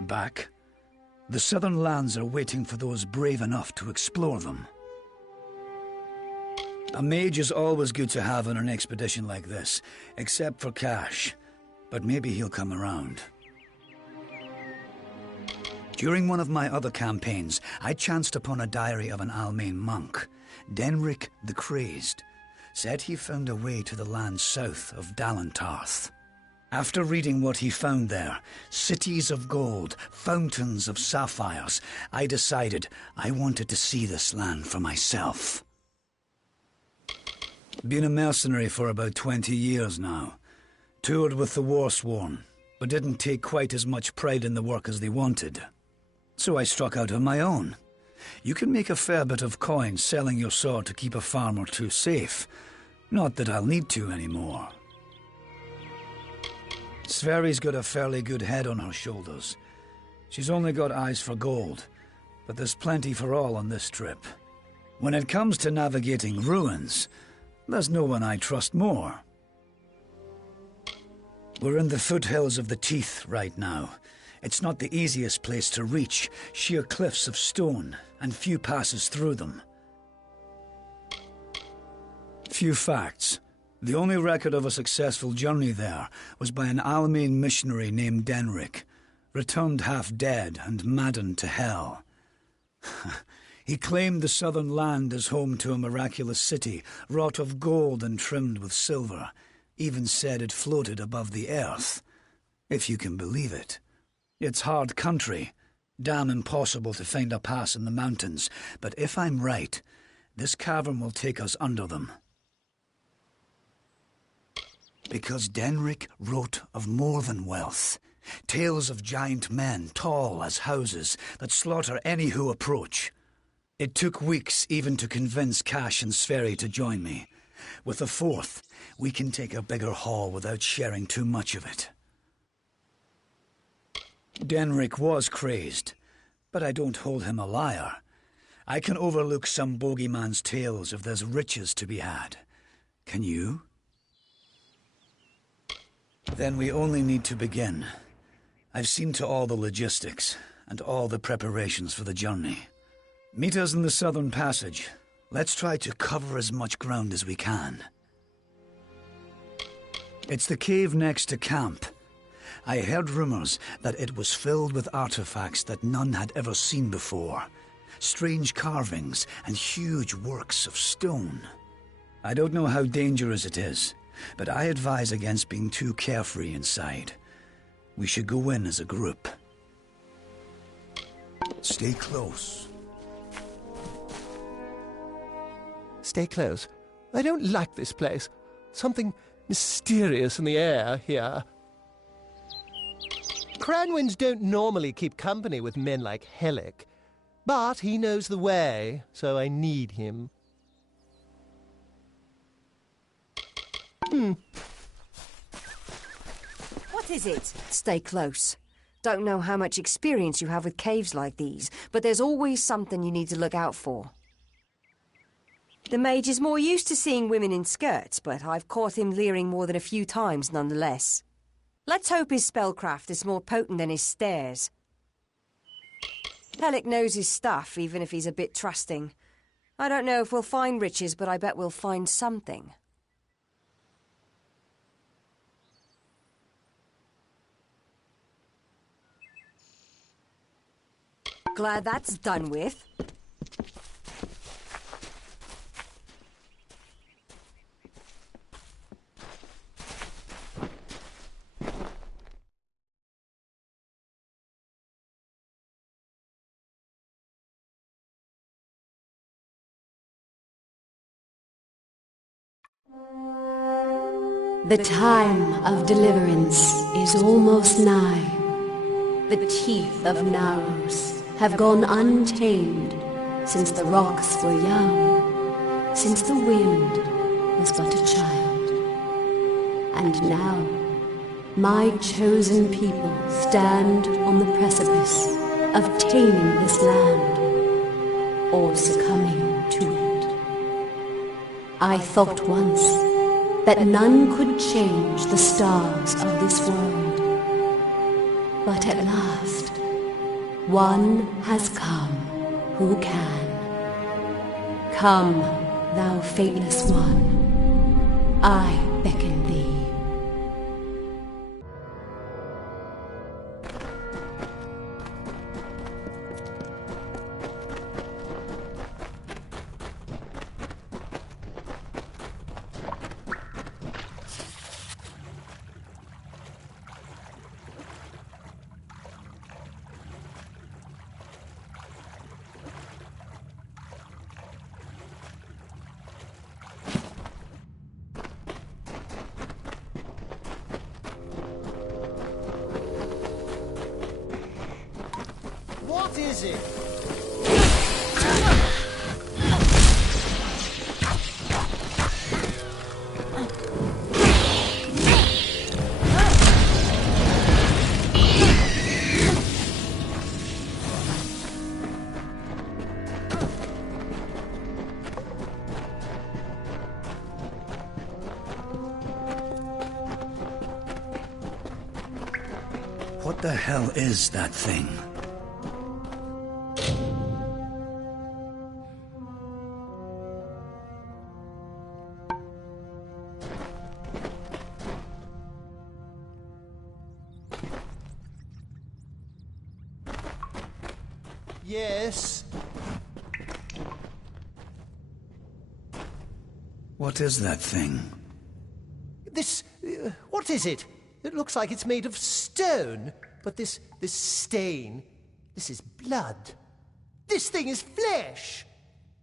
Back. The southern lands are waiting for those brave enough to explore them. A mage is always good to have on an expedition like this, except for cash. But maybe he'll come around. During one of my other campaigns, I chanced upon a diary of an Almain monk, Denric the Crazed. Said he found a way to the land south of Dalantarth. After reading what he found there, cities of gold, fountains of sapphires, I decided I wanted to see this land for myself. Been a mercenary for about 20 years now. Toured with the Warsworn, but didn't take quite as much pride in the work as they wanted. So I struck out on my own. You can make a fair bit of coin selling your sword to keep a farm or two safe. Not that I'll need to anymore. Sverri's got a fairly good head on her shoulders. She's only got eyes for gold, but there's plenty for all on this trip. When it comes to navigating ruins, there's no one I trust more. We're in the foothills of the Teeth right now. It's not the easiest place to reach, sheer cliffs of stone, and few passes through them. Few facts. The only record of a successful journey there was by an Almain missionary named Denric, returned half dead and maddened to hell. He claimed the southern land as home to a miraculous city, wrought of gold and trimmed with silver, even said it floated above the earth. If you can believe it. It's hard country, damn impossible to find a pass in the mountains, but if I'm right, this cavern will take us under them. Because Denric wrote of more than wealth. Tales of giant men, tall as houses, that slaughter any who approach. It took weeks even to convince Cash and Sverri to join me. With the fourth, we can take a bigger haul without sharing too much of it. Denric was crazed, but I don't hold him a liar. I can overlook some bogeyman's tales if there's riches to be had. Can you? Then we only need to begin. I've seen to all the logistics, and all the preparations for the journey. Meet us in the Southern Passage. Let's try to cover as much ground as we can. It's the cave next to camp. I heard rumors that it was filled with artifacts that none had ever seen before. Strange carvings and huge works of stone. I don't know how dangerous it is, but I advise against being too carefree inside. We should go in as a group. Stay close. Stay close. I don't like this place. Something mysterious in the air here. Cranwins don't normally keep company with men like Hellick, but he knows the way, so I need him. What is it? Stay close. Don't know how much experience you have with caves like these, but there's always something you need to look out for. The mage is more used to seeing women in skirts, but I've caught him leering more than a few times nonetheless. Let's hope his spellcraft is more potent than his stares. Hellick knows his stuff, even if he's a bit trusting. I don't know if we'll find riches, but I bet we'll find something. Glad that's done with. The time of deliverance is almost nigh. The teeth of Naros have gone untamed since the rocks were young, since the wind was but a child. And now, my chosen people stand on the precipice of taming this land, or succumbing to it. I thought once that none could change the stars of this world. But at last, one has come who can. Come, thou fateless one, I beckon thee. What is it? What the hell is that thing? Yes? What is that thing? This... what is it? It looks like it's made of stone. But this stain... this is blood. This thing is flesh!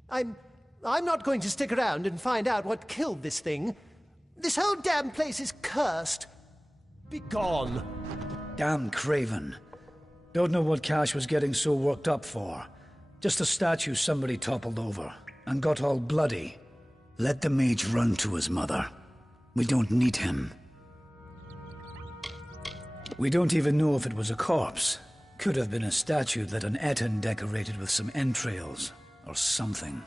I'm not going to stick around and find out what killed this thing. This whole damn place is cursed. Be gone. Damn Craven. Don't know what Cash was getting so worked up for. Just a statue somebody toppled over, and got all bloody. Let the mage run to his mother. We don't need him. We don't even know if it was a corpse. Could have been a statue that an Etten decorated with some entrails, or something.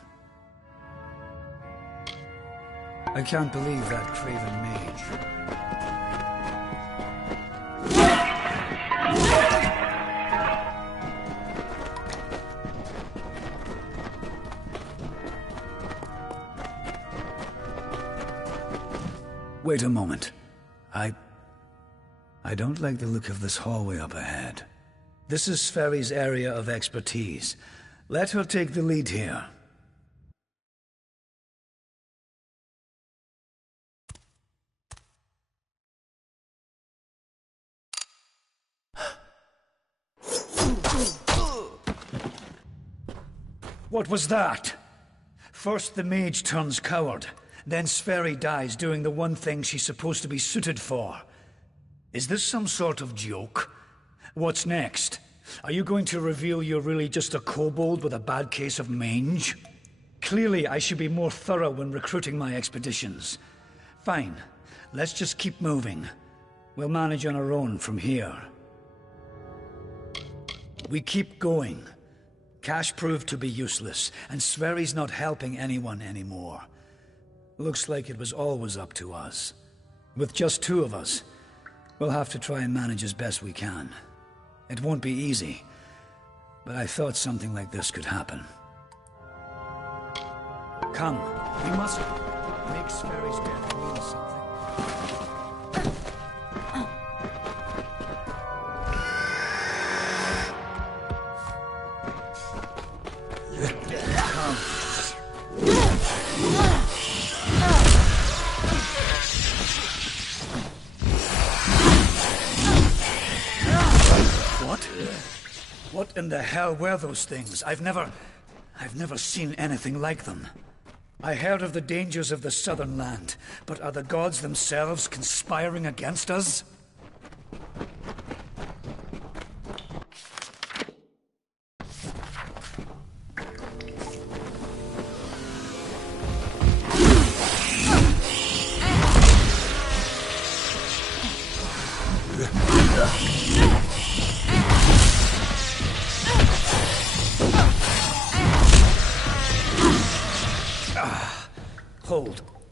I can't believe that Craven mage. Wait a moment. I don't like the look of this hallway up ahead. This is Sverri's area of expertise. Let her take the lead here. What was that? First the mage turns coward, then Sverri dies doing the one thing she's supposed to be suited for. Is this some sort of joke? What's next? Are you going to reveal you're really just a kobold with a bad case of mange? Clearly I should be more thorough when recruiting my expeditions. Fine, let's just keep moving. We'll manage on our own from here. We keep going. Cash proved to be useless, and Sverri's not helping anyone anymore. Looks like it was always up to us. With just two of us, we'll have to try and manage as best we can. It won't be easy, but I thought something like this could happen. Come, we must make Sperry's death mean something. What in the hell were those things? I've never seen anything like them. I heard of the dangers of the southern land, but are the gods themselves conspiring against us?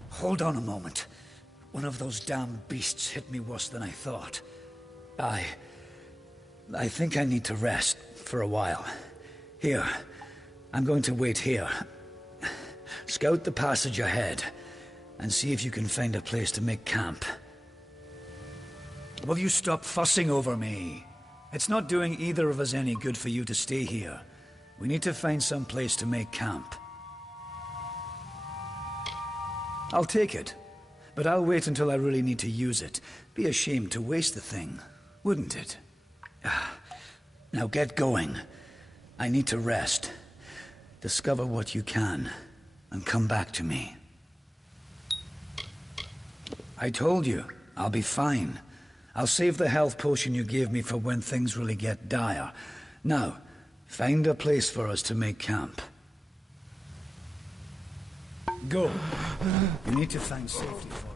Hold on a moment. One of those damn beasts hit me worse than I thought. I think I need to rest for a while. Here, I'm going to wait here. Scout the passage ahead, and see if you can find a place to make camp. Will you stop fussing over me? It's not doing either of us any good for you to stay here. We need to find some place to make camp. I'll take it, but I'll wait until I really need to use it. Be ashamed to waste the thing, wouldn't it? Now get going. I need to rest. Discover what you can, and come back to me. I told you, I'll be fine. I'll save the health potion you gave me for when things really get dire. Now, find a place for us to make camp. Go. You need to find safety for it.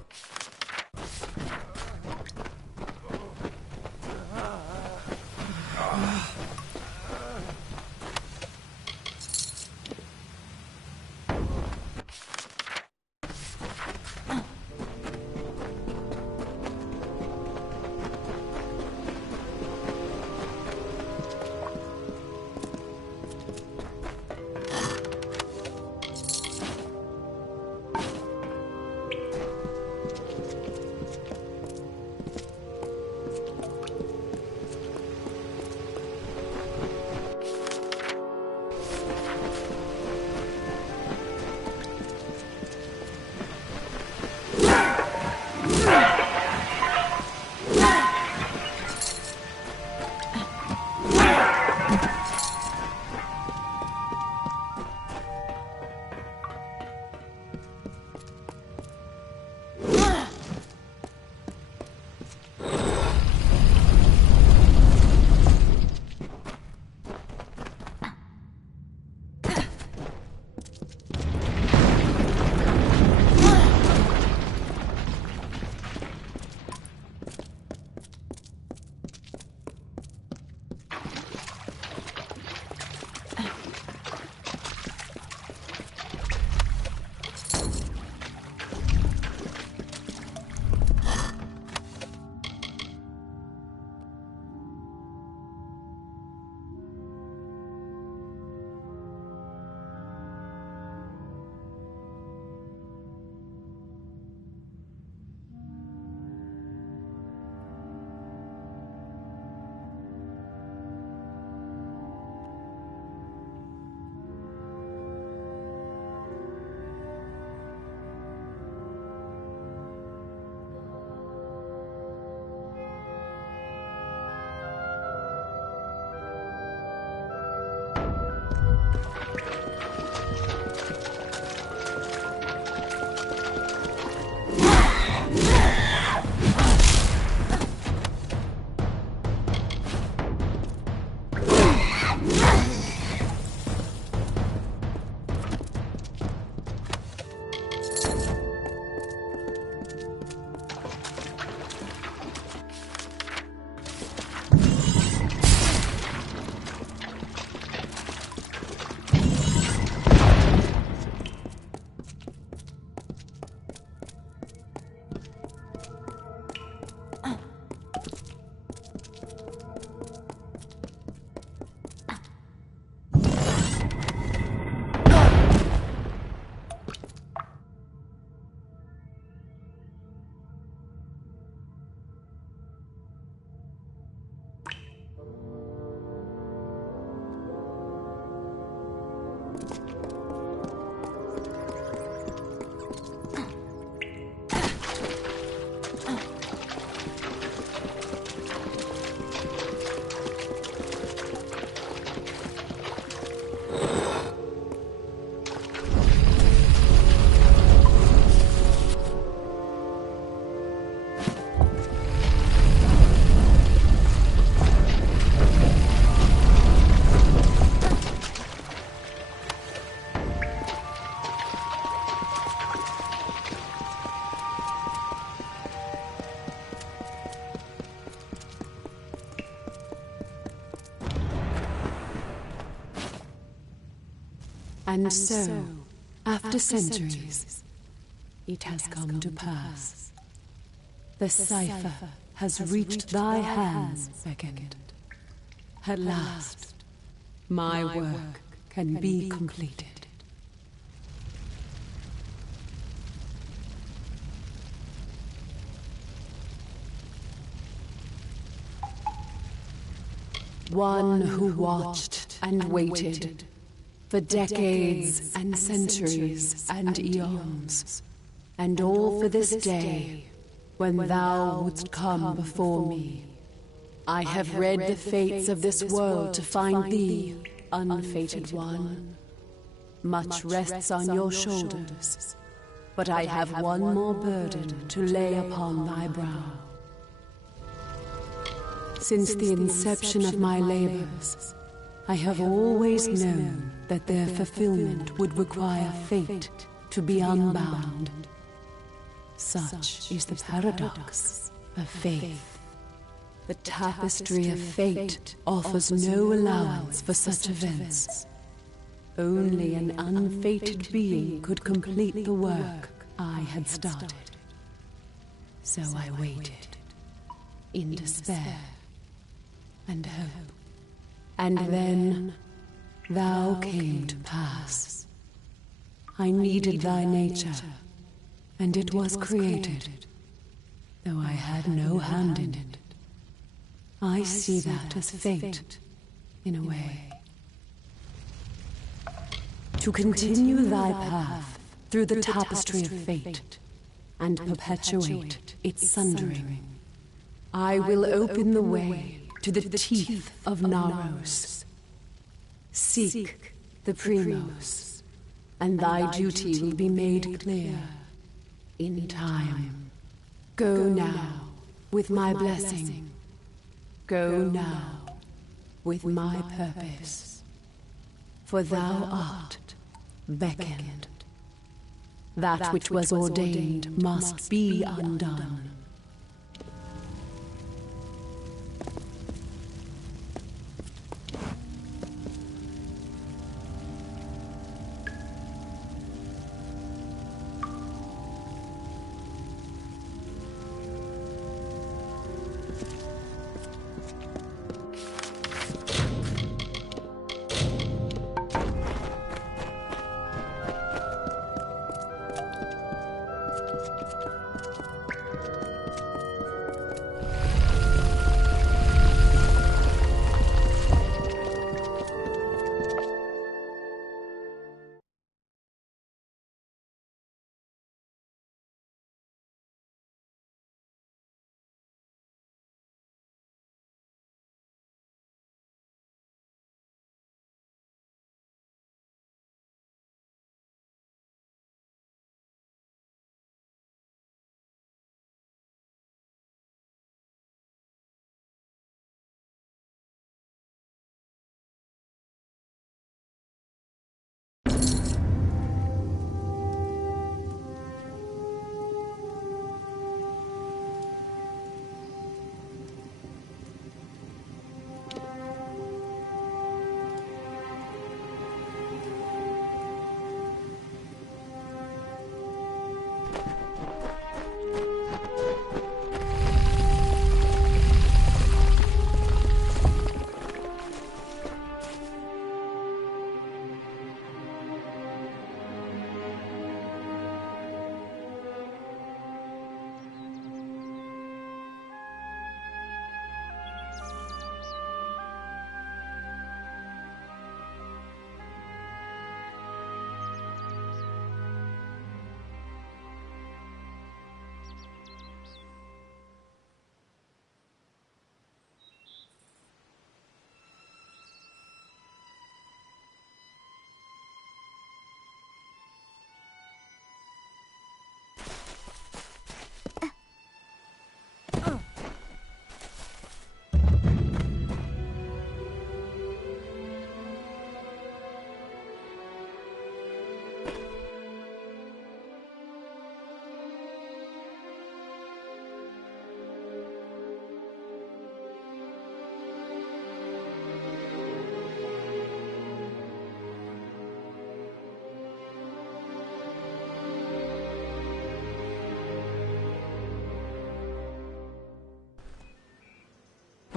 And so, after centuries, it has come to pass. The cipher has reached thy hands, Beckett. At last, my work can be completed. One who watched and waited for decades and centuries and eons, and all for this day when thou wouldst come before me. I have read the fates of this world to find thee, unfated one. Much rests on your shoulders, but I have one more burden to lay upon thy brow. Since the inception of my labors, I have always known that their fulfillment would require fate to be unbound. Such is the paradox of faith. The tapestry of fate offers no allowance for such events. Only an unfated being could complete the work I had started. So I waited, in despair and hope. And then thou came to pass. I needed thy nature, and it was created, though I had no hand in it. I see that as fate, in a way. To continue thy path through the tapestry of fate, and perpetuate its sundering, I will open the way to the teeth of Naros. Seek the Primos, and thy duty will be made clear in time. Go now with my blessing. Go now with my purpose. For thou art beckoned. That which was ordained must be undone.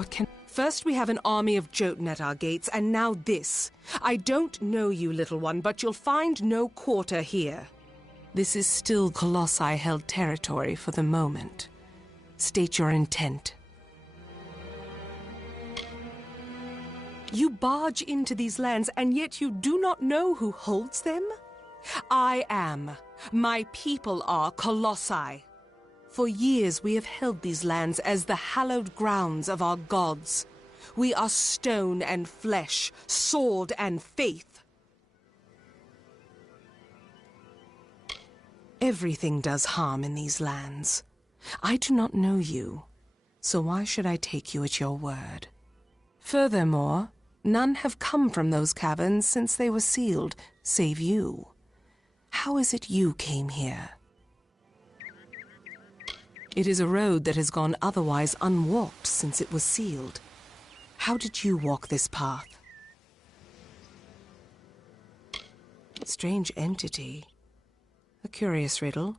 What can... First we have an army of Jotun at our gates, and now this. I don't know you, little one, but you'll find no quarter here. This is still Colossi-held territory for the moment. State your intent. You barge into these lands, and yet you do not know who holds them? I am. My people are Colossi. For years we have held these lands as the hallowed grounds of our gods. We are stone and flesh, sword and faith. Everything does harm in these lands. I do not know you, so why should I take you at your word? Furthermore, none have come from those caverns since they were sealed, save you. How is it you came here? It is a road that has gone otherwise unwalked since it was sealed. How did you walk this path? Strange entity. A curious riddle,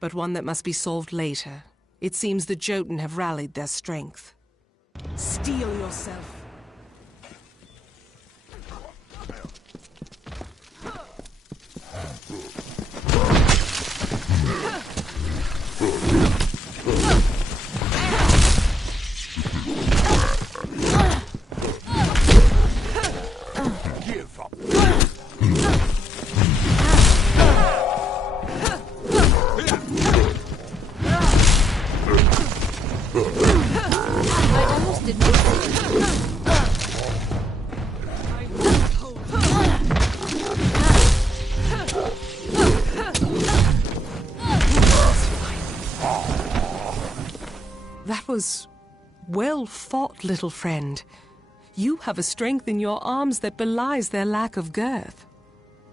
but one that must be solved later. It seems the Jotun have rallied their strength. Steel yourself. That was well fought, little friend. You have a strength in your arms that belies their lack of girth.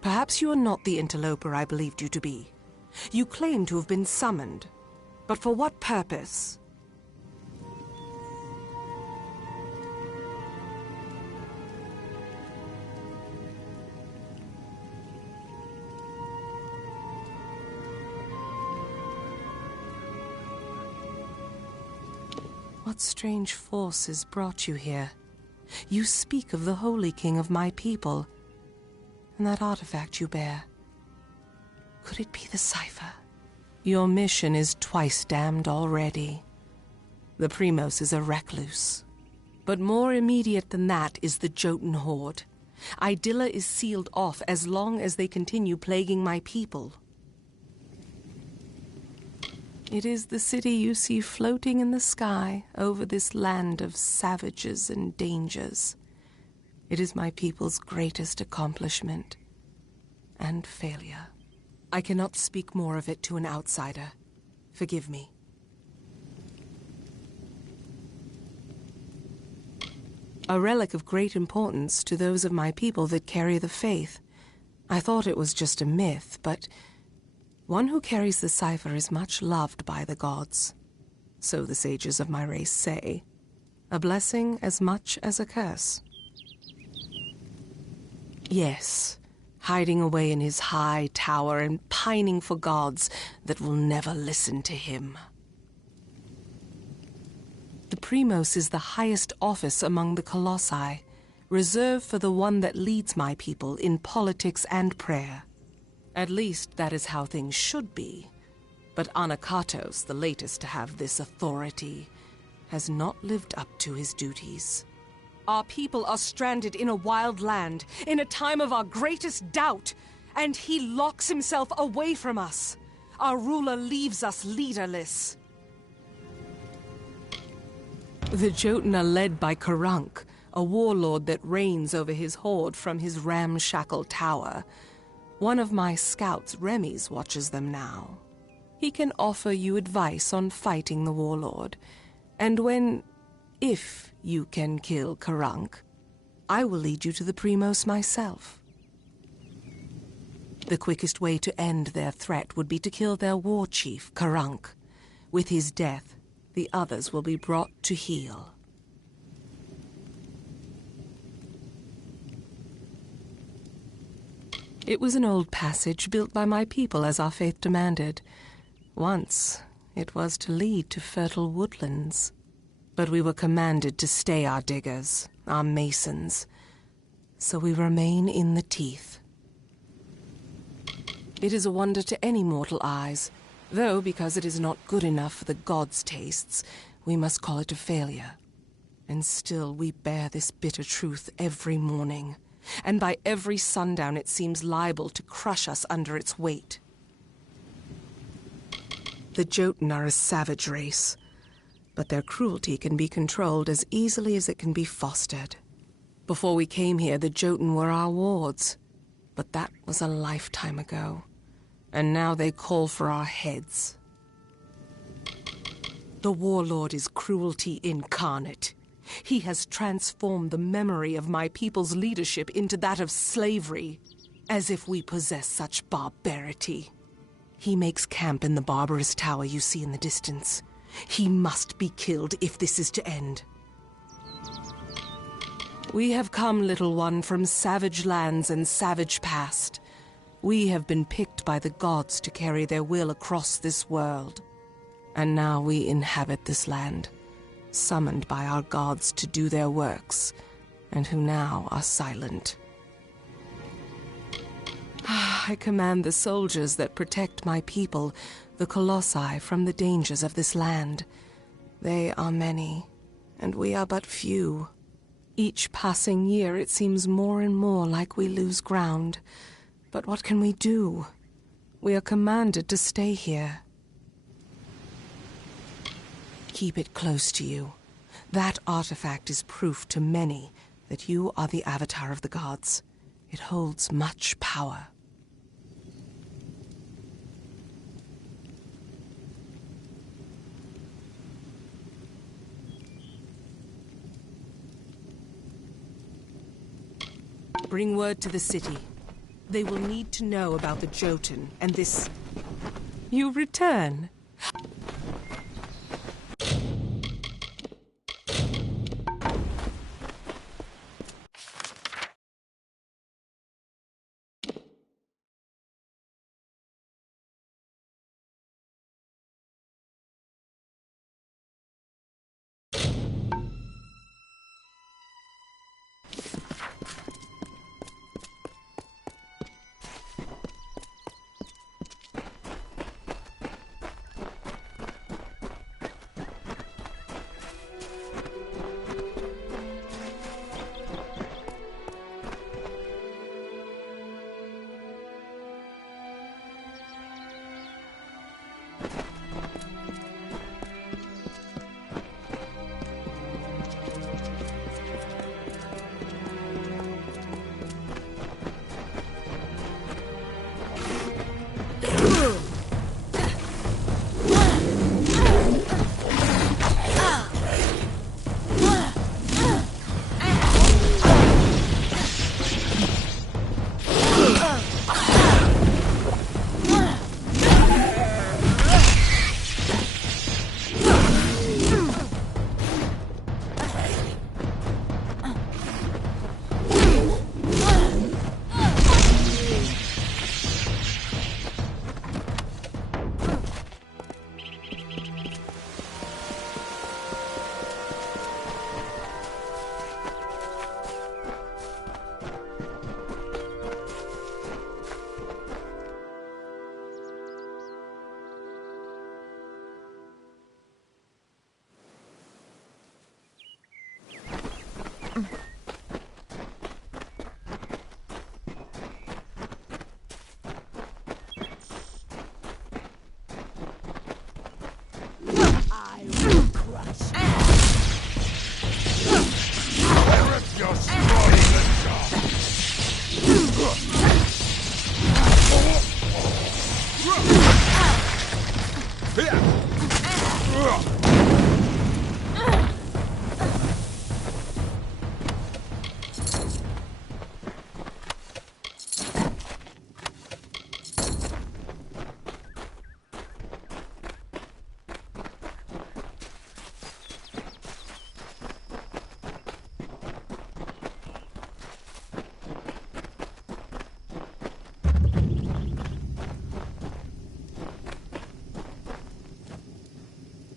Perhaps you are not the interloper I believed you to be. You claim to have been summoned, but for what purpose? What strange forces brought you here? You speak of the Holy King of my people, and that artifact you bear. Could it be the cipher? Your mission is twice damned already. The Primos is a recluse. But more immediate than that is the Jotun horde. Idylla is sealed off as long as they continue plaguing my people. It is the city you see floating in the sky over this land of savages and dangers. It is my people's greatest accomplishment and failure. I cannot speak more of it to an outsider. Forgive me. A relic of great importance to those of my people that carry the faith. I thought it was just a myth, but one who carries the cipher is much loved by the gods. So the sages of my race say. A blessing as much as a curse. Yes, hiding away in his high tower and pining for gods that will never listen to him. The Primos is the highest office among the Colossi, reserved for the one that leads my people in politics and prayer. At least that is how things should be. But Anakatos, the latest to have this authority, has not lived up to his duties. Our people are stranded in a wild land, in a time of our greatest doubt, and he locks himself away from us. Our ruler leaves us leaderless. The Jotun are led by Karunk, a warlord that reigns over his horde from his ramshackle tower. One of my scouts, Remy's, watches them now. He can offer you advice on fighting the warlord, and if you can kill Karunk, I will lead you to the Primos myself. The quickest way to end their threat would be to kill their war chief, Karunk. With his death, the others will be brought to heel. It was an old passage built by my people as our faith demanded. Once, it was to lead to fertile woodlands. But we were commanded to stay our diggers, our masons. So we remain in the teeth. It is a wonder to any mortal eyes, though because it is not good enough for the gods' tastes, we must call it a failure. And still we bear this bitter truth every morning, and by every sundown it seems liable to crush us under its weight. The Jotun are a savage race, but their cruelty can be controlled as easily as it can be fostered. Before we came here, the Jotun were our wards, but that was a lifetime ago, and now they call for our heads. The warlord is cruelty incarnate. He has transformed the memory of my people's leadership into that of slavery, as if we possess such barbarity. He makes camp in the barbarous tower you see in the distance. He must be killed if this is to end. We have come, little one, from savage lands and savage past. We have been picked by the gods to carry their will across this world. And now we inhabit this land, summoned by our gods to do their works, and who now are silent. I command the soldiers that protect my people, the Colossi, from the dangers of this land. They are many, and we are but few. Each passing year it seems more and more like we lose ground. But what can we do? We are commanded to stay here. Keep it close to you. That artifact is proof to many that you are the avatar of the gods. It holds much power. Bring word to the city. They will need to know about the Jotun and this... You return.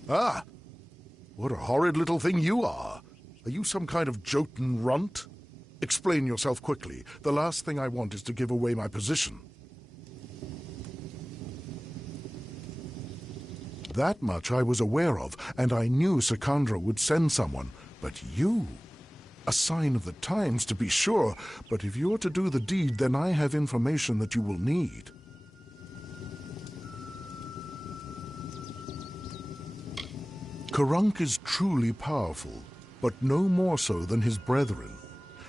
Ah! what a horrid little thing you are. Are you some kind of Jotun runt? Explain yourself quickly. The last thing I want is to give away my position. That much I was aware of, and I knew Sikandra would send someone. But you? A sign of the times, to be sure, but if you're to do the deed, then I have information that you will need. Karunk is truly powerful, but no more so than his brethren.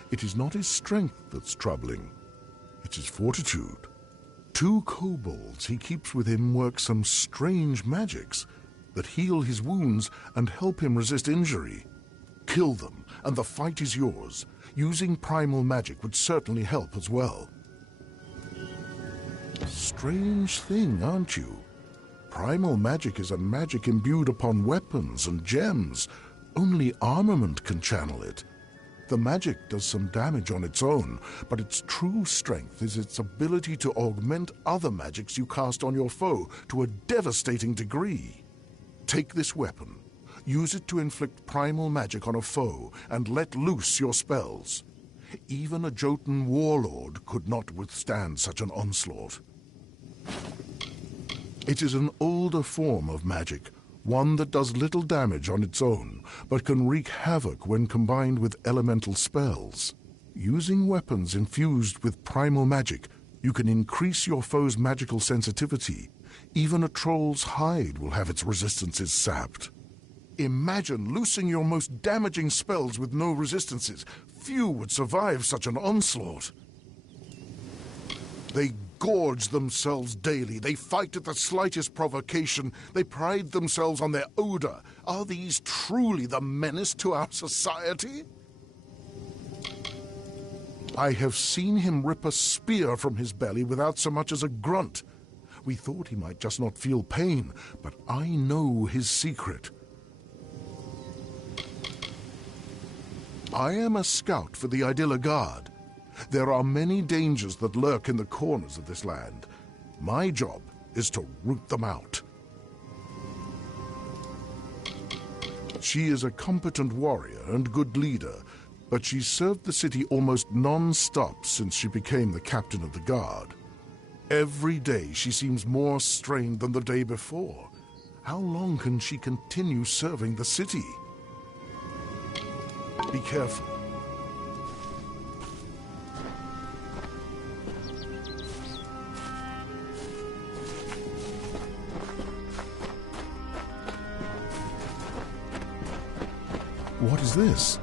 It is not his strength that's troubling. It's his fortitude. 2 kobolds he keeps with him work some strange magics that heal his wounds and help him resist injury. Kill them, and the fight is yours. Using primal magic would certainly help as well. Strange thing, aren't you? Primal magic is a magic imbued upon weapons and gems. Only armament can channel it. The magic does some damage on its own, but its true strength is its ability to augment other magics you cast on your foe to a devastating degree. Take this weapon, use it to inflict primal magic on a foe, and let loose your spells. Even a Jotun warlord could not withstand such an onslaught. It is an older form of magic, one that does little damage on its own, but can wreak havoc when combined with elemental spells. Using weapons infused with primal magic, you can increase your foe's magical sensitivity. Even a troll's hide will have its resistances sapped. Imagine loosing your most damaging spells with no resistances. Few would survive such an onslaught. They gorge themselves daily. They fight at the slightest provocation. They pride themselves on their odor. Are these truly the menace to our society? I have seen him rip a spear from his belly without so much as a grunt. We thought he might just not feel pain, but I know his secret. I am a scout for the Idilla Guard. There are many dangers that lurk in the corners of this land. My job is to root them out. She is a competent warrior and good leader, but she's served the city almost non-stop since she became the captain of the guard. Every day she seems more strained than the day before. How long can she continue serving the city? Be careful. What is this?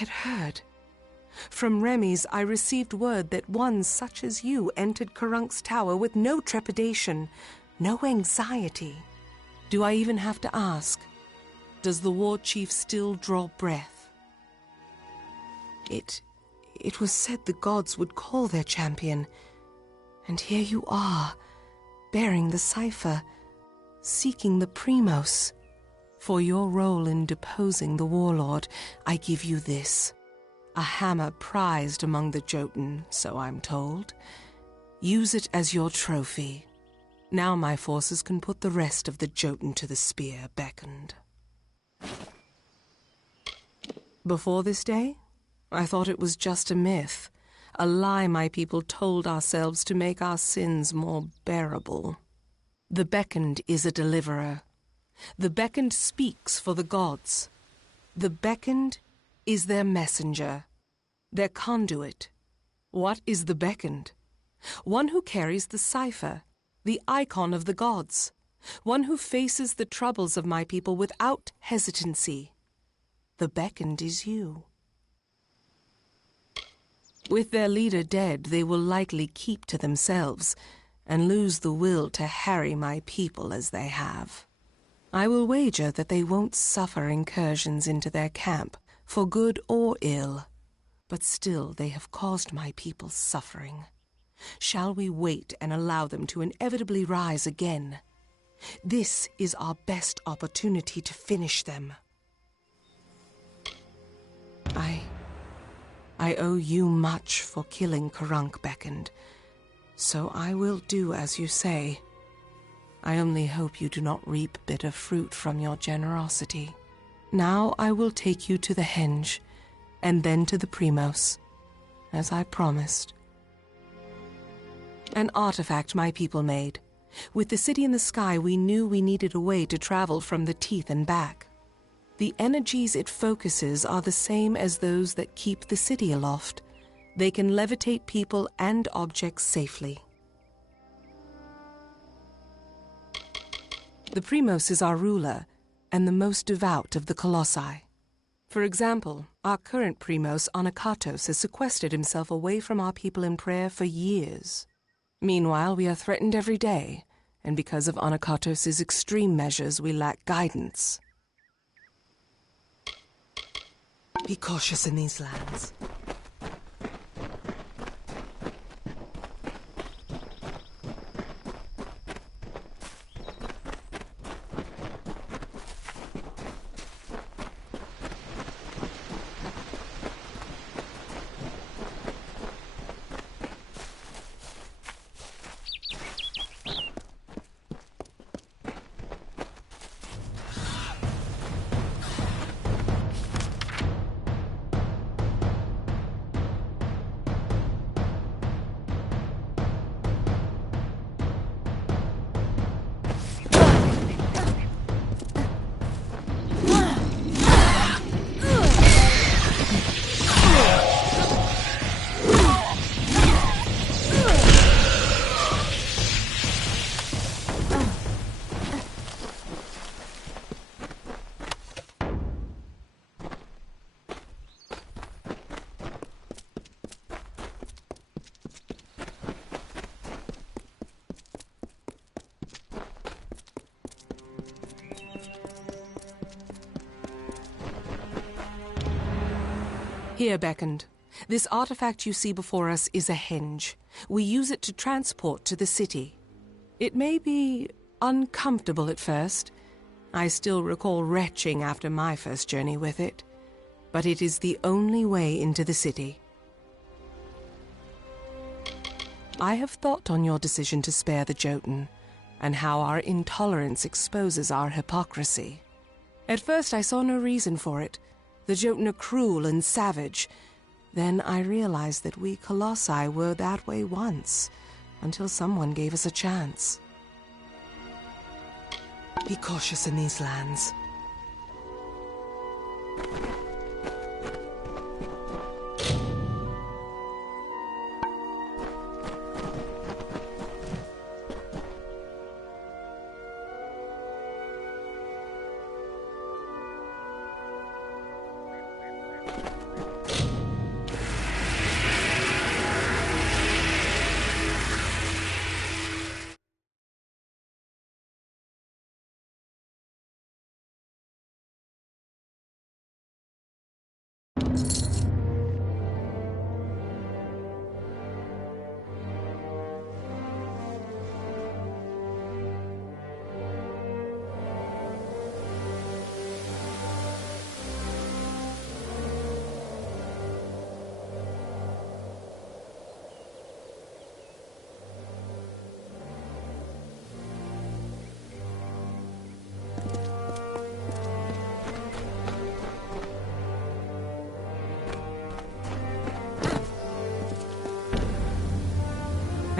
had heard. From Remy's I received word that one such as you entered Karunk's tower with no trepidation, no anxiety. Do I even have to ask? Does the war chief still draw breath? It was said the gods would call their champion, and here you are, bearing the cipher, seeking the Primos. For your role in deposing the warlord, I give you this. A hammer prized among the Jotun, so I'm told. Use it as your trophy. Now my forces can put the rest of the Jotun to the spear beckoned. Before this day, I thought it was just a myth, a lie my people told ourselves to make our sins more bearable. The beckoned is a deliverer. The beckoned speaks for the gods. The beckoned is their messenger, their conduit. What is the beckoned? One who carries the cipher, the icon of the gods. One who faces the troubles of my people without hesitancy. The beckoned is you. With their leader dead, they will likely keep to themselves and lose the will to harry my people as they have. I will wager that they won't suffer incursions into their camp, for good or ill. But still they have caused my people suffering. Shall we wait and allow them to inevitably rise again? This is our best opportunity to finish them. I owe you much for killing Karunk beckoned, so I will do as you say. I only hope you do not reap bitter fruit from your generosity. Now I will take you to the henge, and then to the Primos, as I promised. An artifact my people made. With the city in the sky, we knew we needed a way to travel from the teeth and back. The energies it focuses are the same as those that keep the city aloft. They can levitate people and objects safely. The Primos is our ruler, and the most devout of the Colossi. For example, our current Primos, Anakatos, has sequestered himself away from our people in prayer for years. Meanwhile, we are threatened every day, and because of Anakatos' extreme measures, we lack guidance. Be cautious in these lands. Here, beckoned. This artifact you see before us is a henge. We use it to transport to the city. It may be uncomfortable at first. I still recall retching after my first journey with it. But it is the only way into the city. I have thought on your decision to spare the Jotun, and how our intolerance exposes our hypocrisy. At first I saw no reason for it. The Jotun are cruel and savage. Then I realized that we Colossi were that way once, until someone gave us a chance. Be cautious in these lands.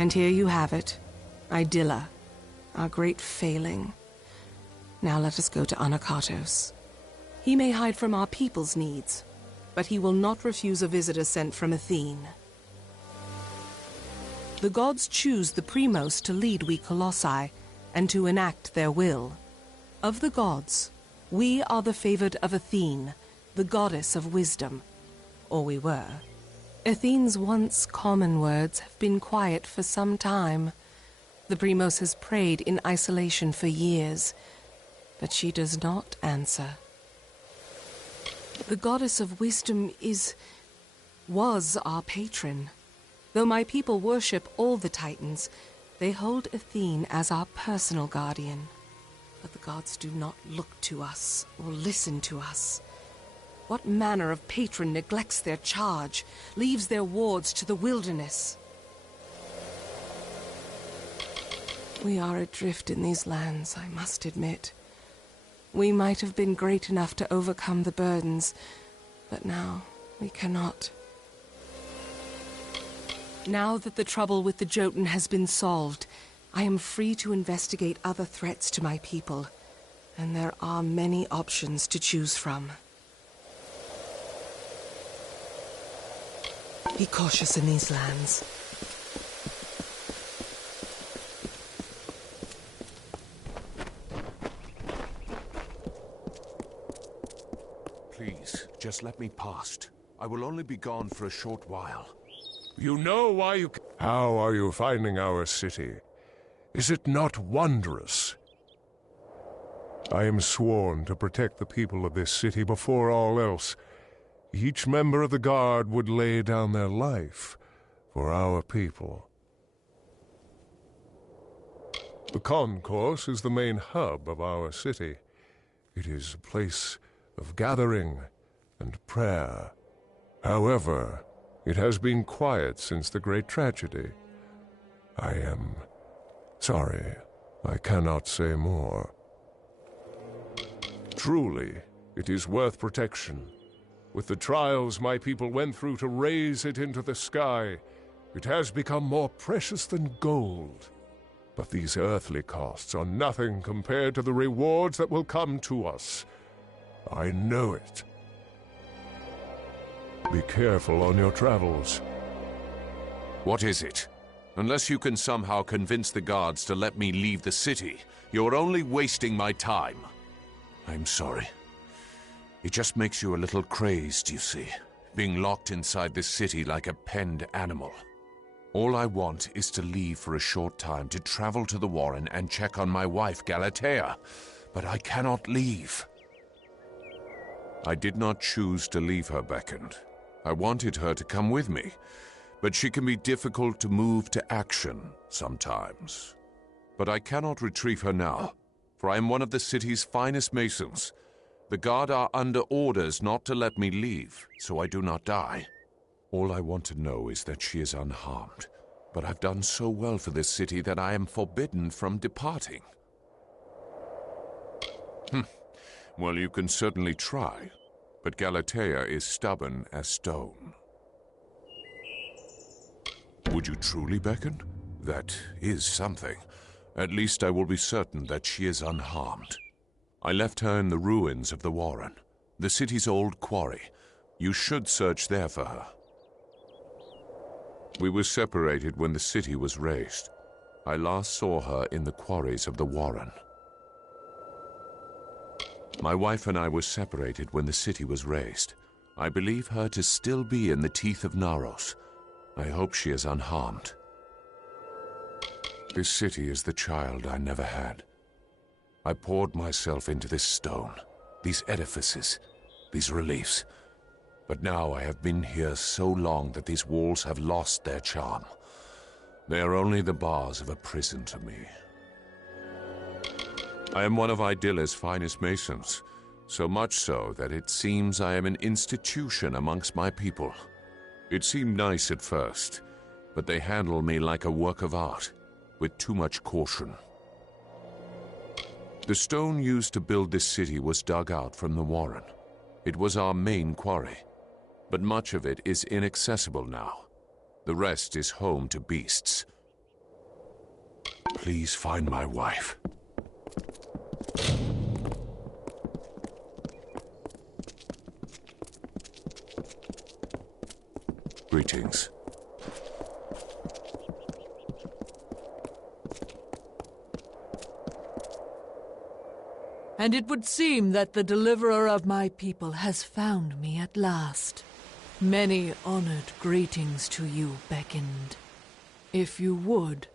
And here you have it. Idylla, our great failing. Now let us go to Anakatos. He may hide from our people's needs, but he will not refuse a visitor sent from Athene. The gods choose the Primos to lead we Colossi, and to enact their will. Of the gods, we are the favored of Athene, the goddess of wisdom. Or we were. Athene's once common words have been quiet for some time. The Primos has prayed in isolation for years, but she does not answer. The goddess of wisdom was our patron. Though my people worship all the Titans, they hold Athene as our personal guardian. But the gods do not look to us or listen to us. What manner of patron neglects their charge, leaves their wards to the wilderness? We are adrift in these lands, I must admit. We might have been great enough to overcome the burdens, but now we cannot. Now that the trouble with the Jotun has been solved, I am free to investigate other threats to my people, and there are many options to choose from. Be cautious in these lands. Please, just let me past. I will only be gone for a short while. You know why you... How are you finding our city? Is it not wondrous? I am sworn to protect the people of this city before all else. Each member of the Guard would lay down their life for our people. The concourse is the main hub of our city. It is a place of gathering and prayer. However, it has been quiet since the great tragedy. I am sorry, I cannot say more. Truly, it is worth protection. With the trials my people went through to raise it into the sky, it has become more precious than gold. But these earthly costs are nothing compared to the rewards that will come to us. I know it. Be careful on your travels. What is it? Unless you can somehow convince the guards to let me leave the city, you're only wasting my time. I'm sorry. It just makes you a little crazed, you see, being locked inside this city like a penned animal. All I want is to leave for a short time to travel to the Warren and check on my wife, Galatea, but I cannot leave. I did not choose to leave her beckoned. I wanted her to come with me, but she can be difficult to move to action sometimes. But I cannot retrieve her now, for I am one of the city's finest masons. The guard are under orders not to let me leave, so I do not die. All I want to know is that she is unharmed, but I've done so well for this city that I am forbidden from departing. Well, you can certainly try, but Galatea is stubborn as stone. Would you truly beckon? That is something. At least I will be certain that she is unharmed. I left her in the ruins of the Warren, the city's old quarry. You should search there for her. We were separated when the city was razed. I last saw her in the quarries of the Warren. My wife and I were separated when the city was razed. I believe her to still be in the teeth of Naros. I hope she is unharmed. This city is the child I never had. I poured myself into this stone, these edifices, these reliefs. But now I have been here so long that these walls have lost their charm. They are only the bars of a prison to me. I am one of Idylla's finest masons, so much so that it seems I am an institution amongst my people. It seemed nice at first, but they handle me like a work of art, with too much caution. The stone used to build this city was dug out from the Warren. It was our main quarry, but much of it is inaccessible now. The rest is home to beasts. Please find my wife. Greetings. And it would seem that the deliverer of my people has found me at last. Many honored greetings to you, Beckoned. If you would,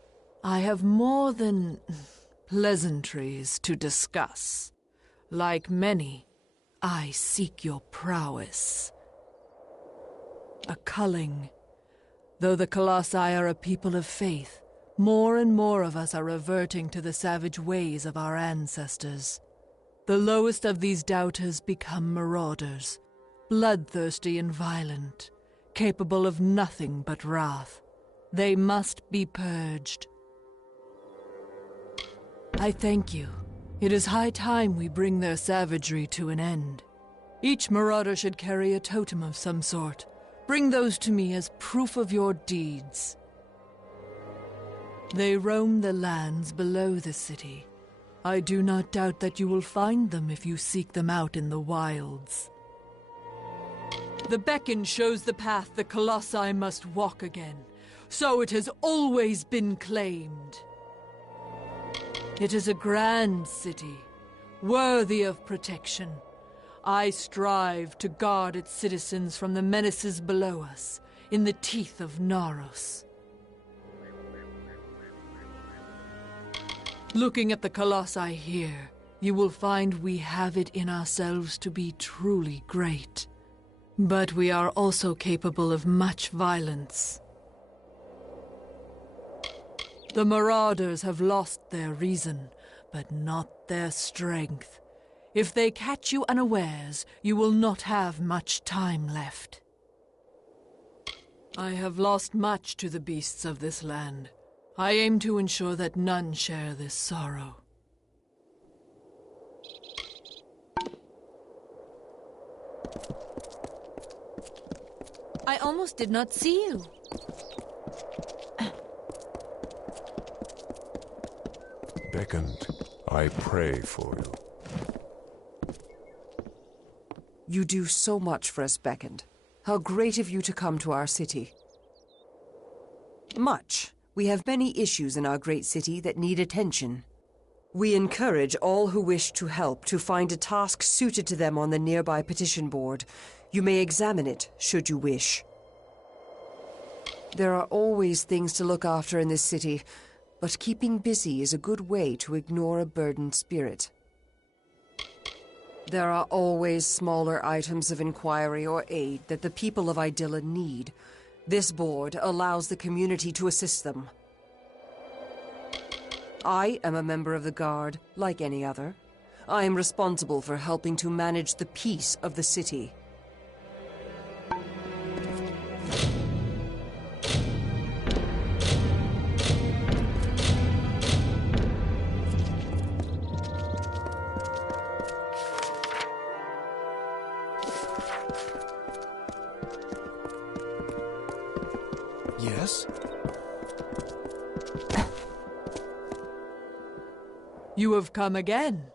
I have more than pleasantries to discuss. Like many, I seek your prowess. A culling. Though the Colossi are a people of faith, more and more of us are reverting to the savage ways of our ancestors. The lowest of these doubters become marauders, bloodthirsty and violent, capable of nothing but wrath. They must be purged. I thank you. It is high time we bring their savagery to an end. Each marauder should carry a totem of some sort. Bring those to me as proof of your deeds. They roam the lands below the city. I do not doubt that you will find them if you seek them out in the wilds. The beacon shows the path the Colossi must walk again. So it has always been claimed. It is a grand city, worthy of protection. I strive to guard its citizens from the menaces below us, in the teeth of Naros. Looking at the Colossi here, you will find we have it in ourselves to be truly great. But we are also capable of much violence. The marauders have lost their reason, but not their strength. If they catch you unawares, you will not have much time left. I have lost much to the beasts of this land. I aim to ensure that none share this sorrow. I almost did not see you. Beckoned, I pray for you. You do so much for us, Beckoned. How great of you to come to our city. Much. We have many issues in our great city that need attention. We encourage all who wish to help to find a task suited to them on the nearby petition board. You may examine it, should you wish. There are always things to look after in this city, but keeping busy is a good way to ignore a burdened spirit. There are always smaller items of inquiry or aid that the people of Idylla need. This board allows the community to assist them. I am a member of the Guard, like any other. I am responsible for helping to manage the peace of the city. Yes? You have come again.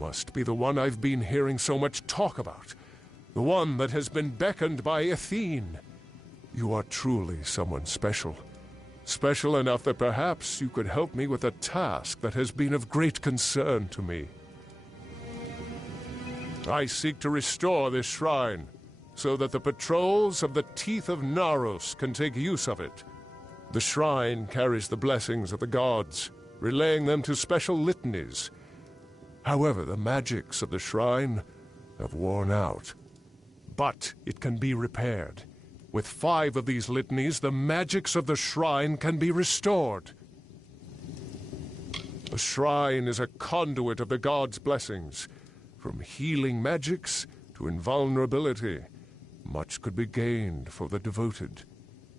must be the one I've been hearing so much talk about. The one that has been beckoned by Athene. You are truly someone special. Special enough that perhaps you could help me with a task that has been of great concern to me. I seek to restore this shrine, so that the patrols of the Teeth of Naros can take use of it. The shrine carries the blessings of the gods, relaying them to special litanies. However, the magics of the shrine have worn out. But it can be repaired. With 5 of these litanies, the magics of the shrine can be restored. The shrine is a conduit of the gods' blessings. From healing magics to invulnerability, much could be gained for the devoted.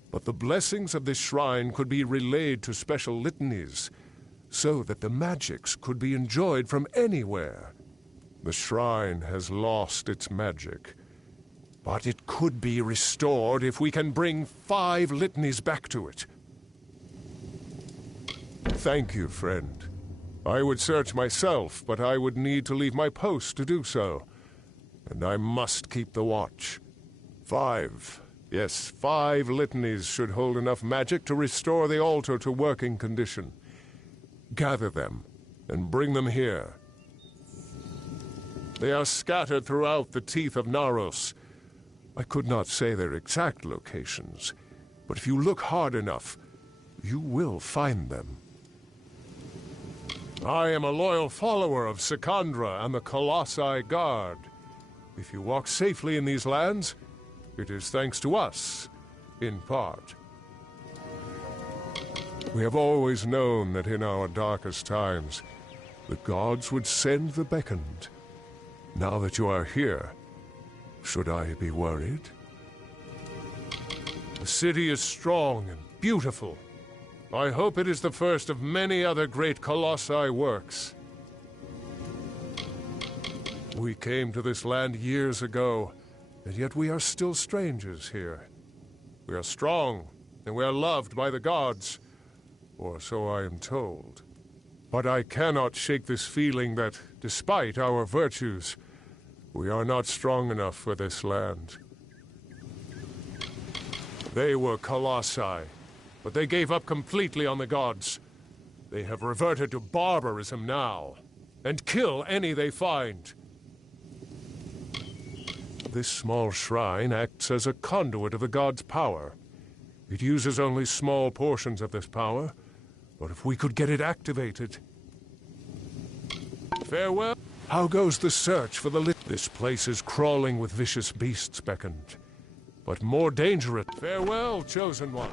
But the blessings of this shrine could be relayed to special litanies, so that the magics could be enjoyed from anywhere. The shrine has lost its magic, but it could be restored if we can bring 5 litanies back to it. Thank you, friend. I would search myself, but I would need to leave my post to do so. And I must keep the watch. 5. Yes, 5 litanies should hold enough magic to restore the altar to working condition. Gather them, and bring them here. They are scattered throughout the Teeth of Naros. I could not say their exact locations, but if you look hard enough, you will find them. I am a loyal follower of Secandra and the Colossi Guard. If you walk safely in these lands, it is thanks to us, in part. We have always known that in our darkest times, the gods would send the beckoned. Now that you are here, should I be worried? The city is strong and beautiful. I hope it is the first of many other great Colossi works. We came to this land years ago, and yet we are still strangers here. We are strong, and we are loved by the gods, or so I am told. But I cannot shake this feeling that, despite our virtues, we are not strong enough for this land. They were Colossi, but they gave up completely on the gods. They have reverted to barbarism now, and kill any they find. This small shrine acts as a conduit of the gods' power. It uses only small portions of this power, but if we could get it activated... Farewell. How goes the search for the This place is crawling with vicious beasts beckoned, but more dangerous. Farewell, Chosen One.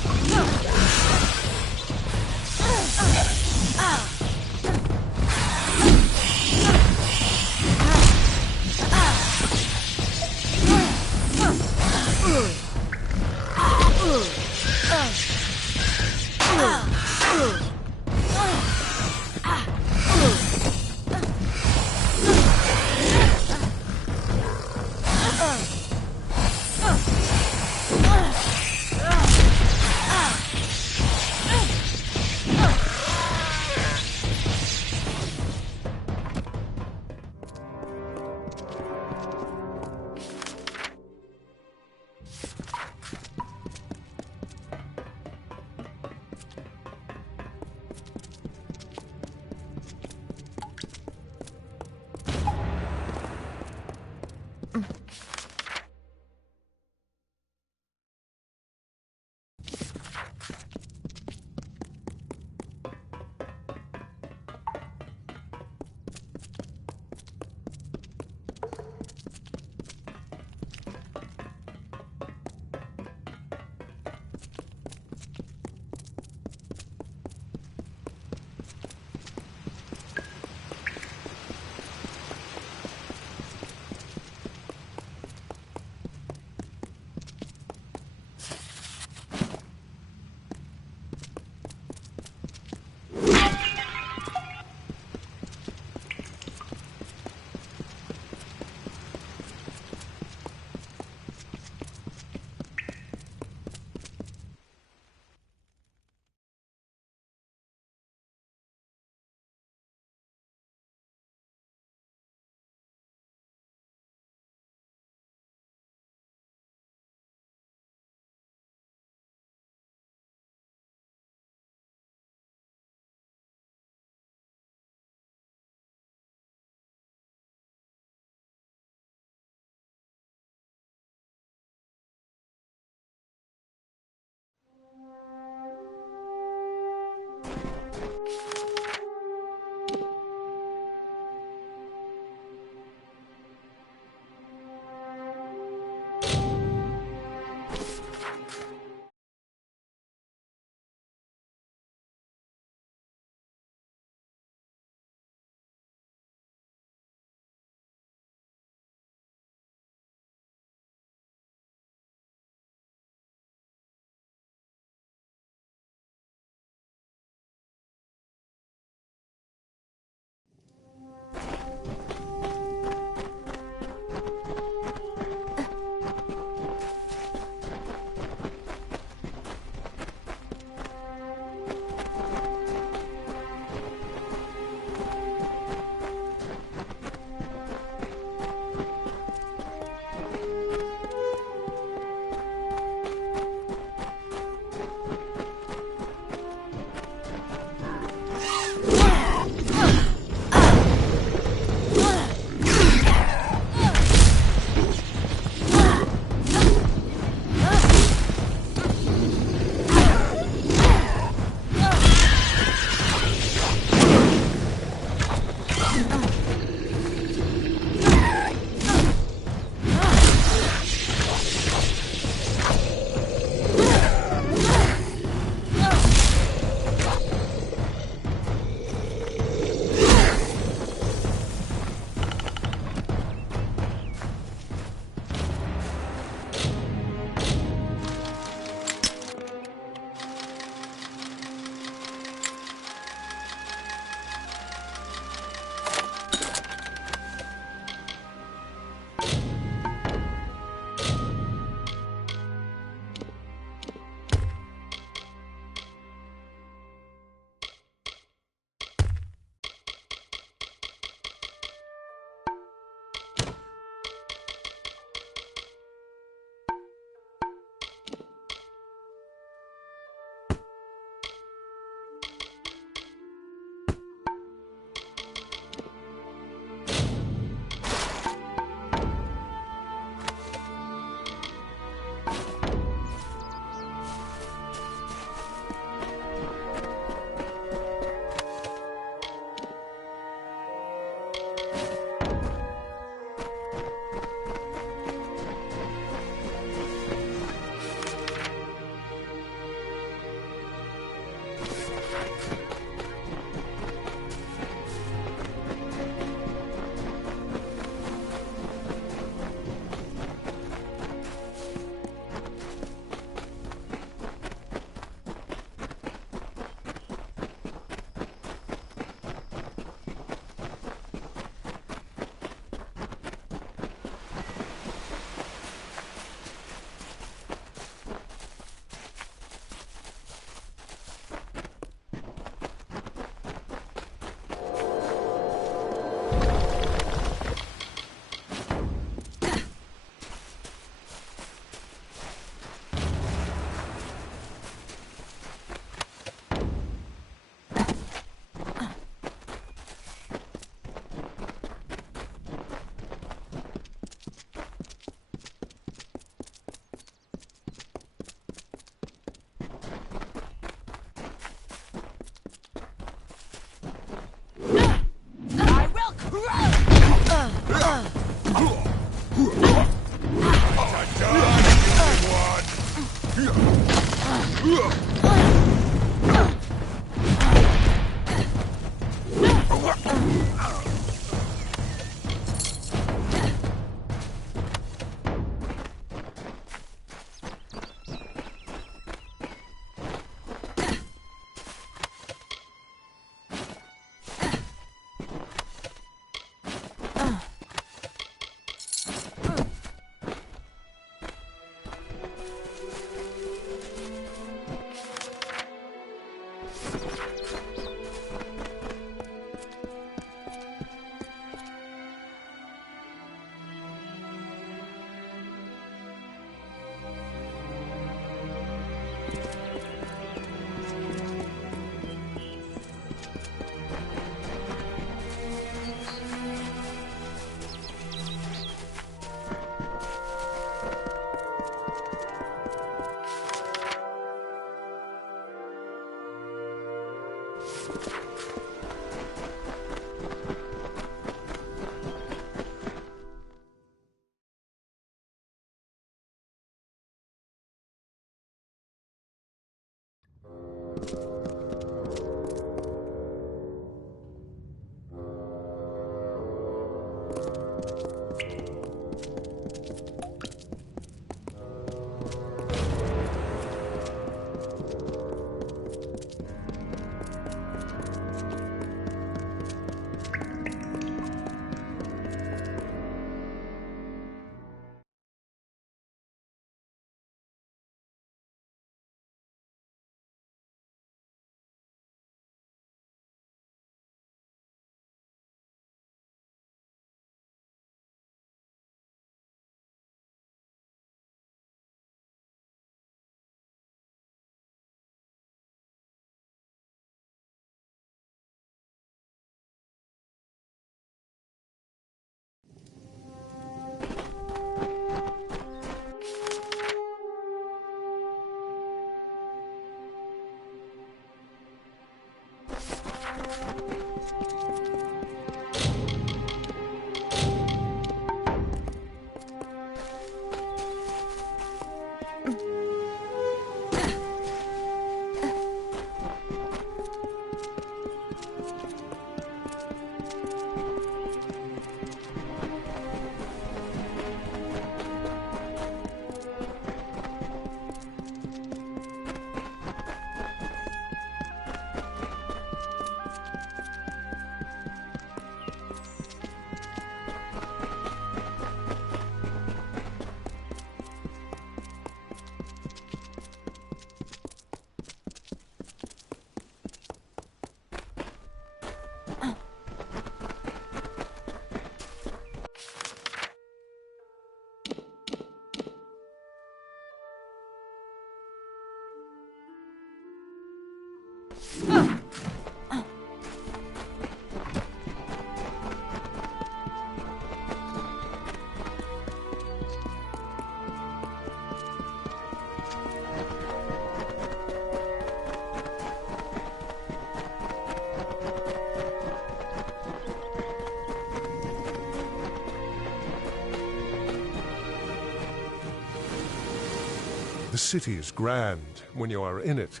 The city is grand when you are in it,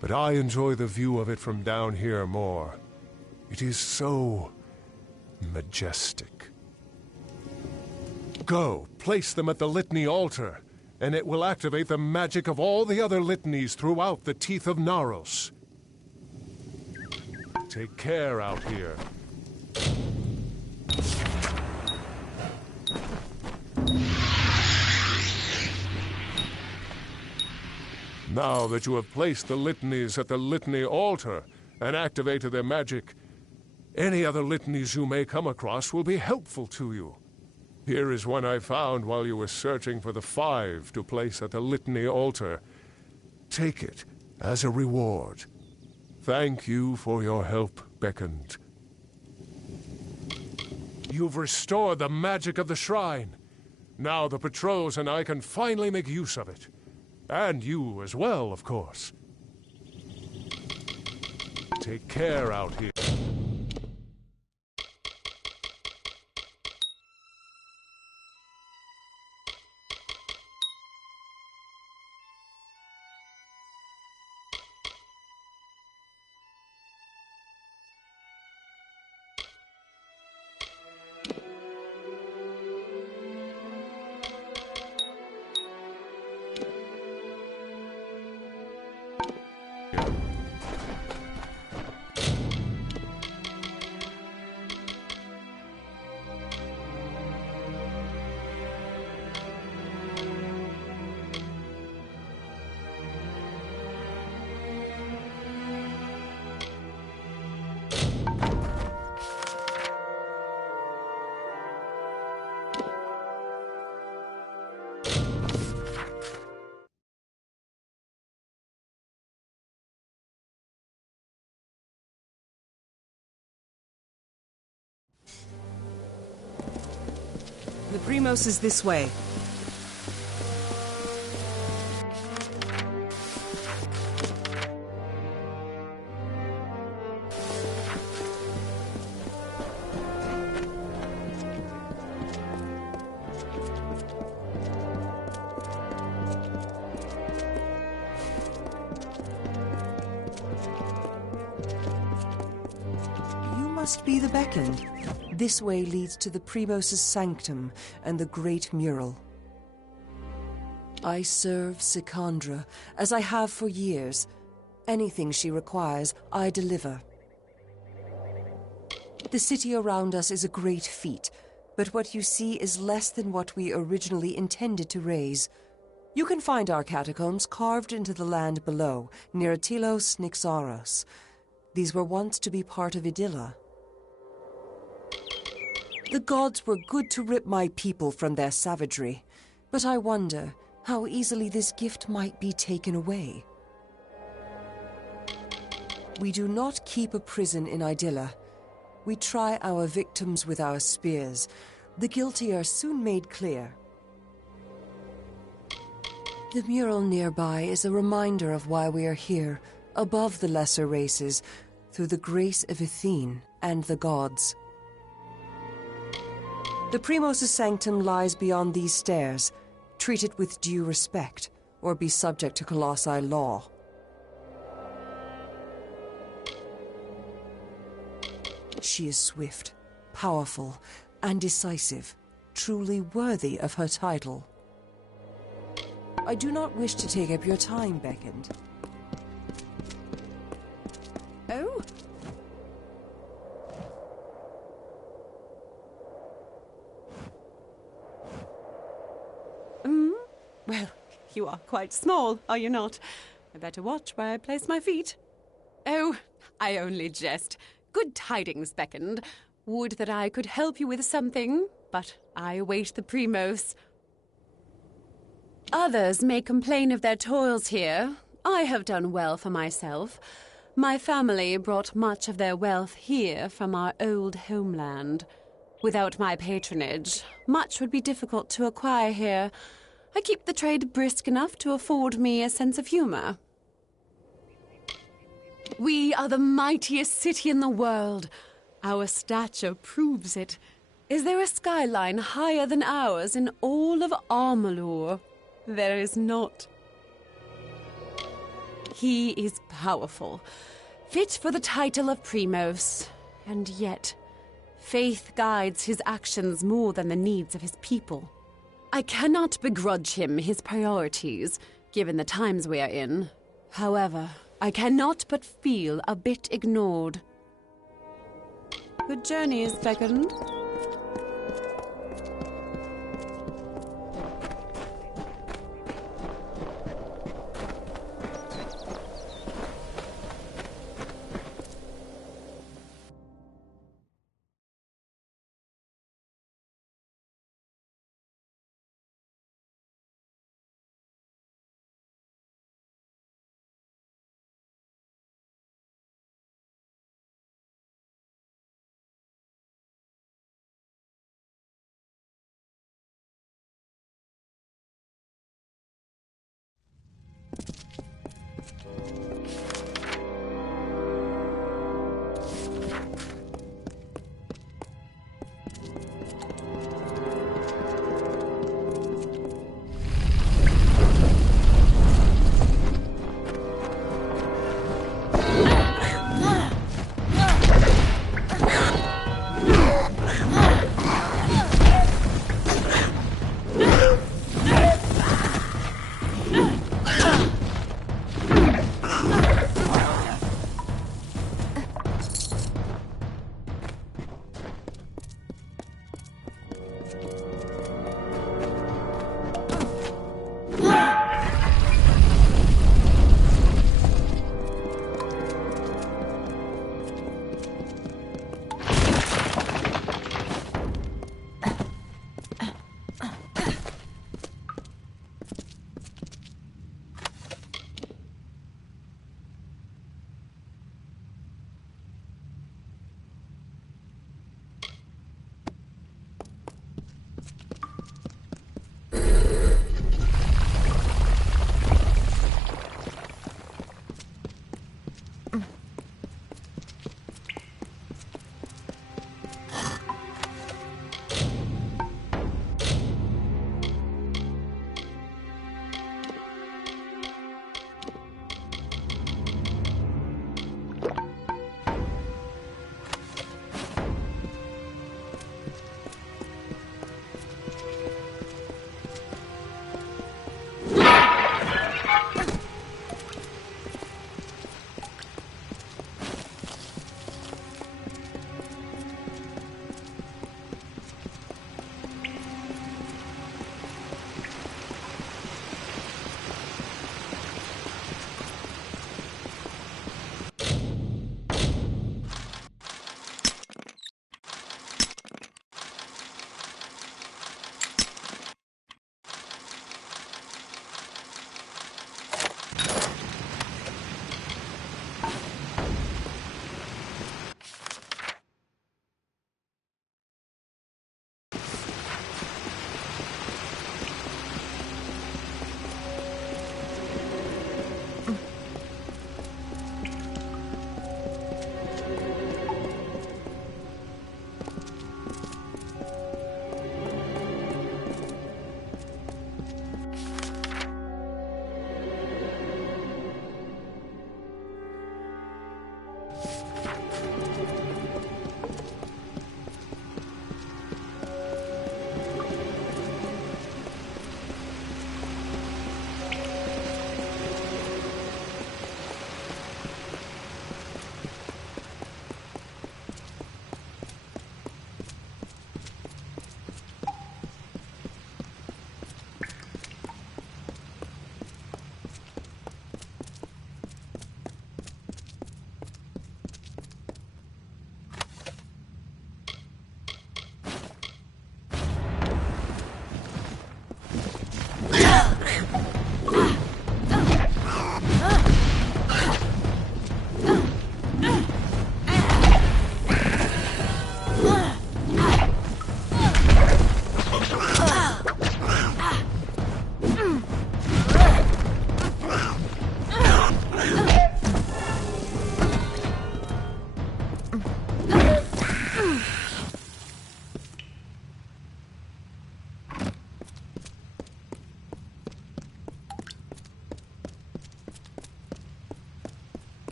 but I enjoy the view of it from down here more. It is so majestic. Go, place them at the litany altar, and it will activate the magic of all the other litanies throughout the Teeth of Naros. Take care out here. Now that you have placed the litanies at the litany altar and activated their magic, any other litanies you may come across will be helpful to you. Here is one I found while you were searching for the 5 to place at the litany altar. Take it as a reward. Thank you for your help, Beckoned. You've restored the magic of the shrine. Now the patrols and I can finally make use of it. And you as well, of course. Take care out here. The Primos is this way. You must be the beckoned. This way leads to the Primos' sanctum and the Great Mural. I serve Sikandra, as I have for years. Anything she requires, I deliver. The city around us is a great feat, but what you see is less than what we originally intended to raise. You can find our catacombs carved into the land below, near Atilos Nixaros. These were once to be part of Idylla. The gods were good to rip my people from their savagery, but I wonder how easily this gift might be taken away. We do not keep a prison in Idylla. We try our victims with our spears. The guilty are soon made clear. The mural nearby is a reminder of why we are here, above the lesser races, through the grace of Athene and the gods. The Primos' sanctum lies beyond these stairs. Treat it with due respect, or be subject to Colossi law. She is swift, powerful, and decisive, truly worthy of her title. I do not wish to take up your time, Beckoned. Oh? Well, you are quite small, are you not? I better watch where I place my feet. Oh, I only jest. Good tidings, Beckoned. Would that I could help you with something, but I await the Primos. Others may complain of their toils here. I have done well for myself. My family brought much of their wealth here from our old homeland. Without my patronage, much would be difficult to acquire here. I keep the trade brisk enough to afford me a sense of humor. We are the mightiest city in the world. Our stature proves it. Is there a skyline higher than ours in all of Amalur? There is not. He is powerful, fit for the title of Primos, and yet faith guides his actions more than the needs of his people. I cannot begrudge him his priorities, given the times we are in. However, I cannot but feel a bit ignored. Good journey, Beckoned.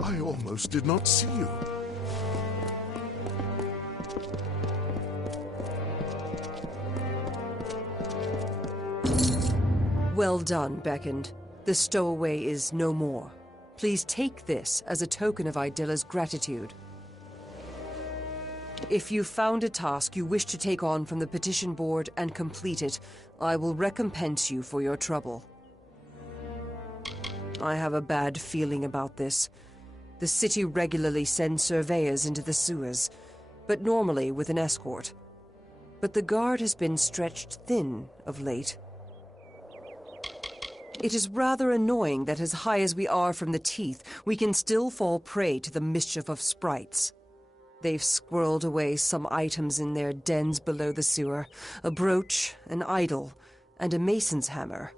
I almost did not see you. Well done, Beckoned. The stowaway is no more. Please take this as a token of Idila's gratitude. If you found a task you wish to take on from the petition board and complete it, I will recompense you for your trouble. I have a bad feeling about this. The city regularly sends surveyors into the sewers, but normally with an escort. But the guard has been stretched thin of late. It is rather annoying that as high as we are from the teeth, we can still fall prey to the mischief of sprites. They've squirreled away some items in their dens below the sewer, a brooch, an idol, and a mason's hammer.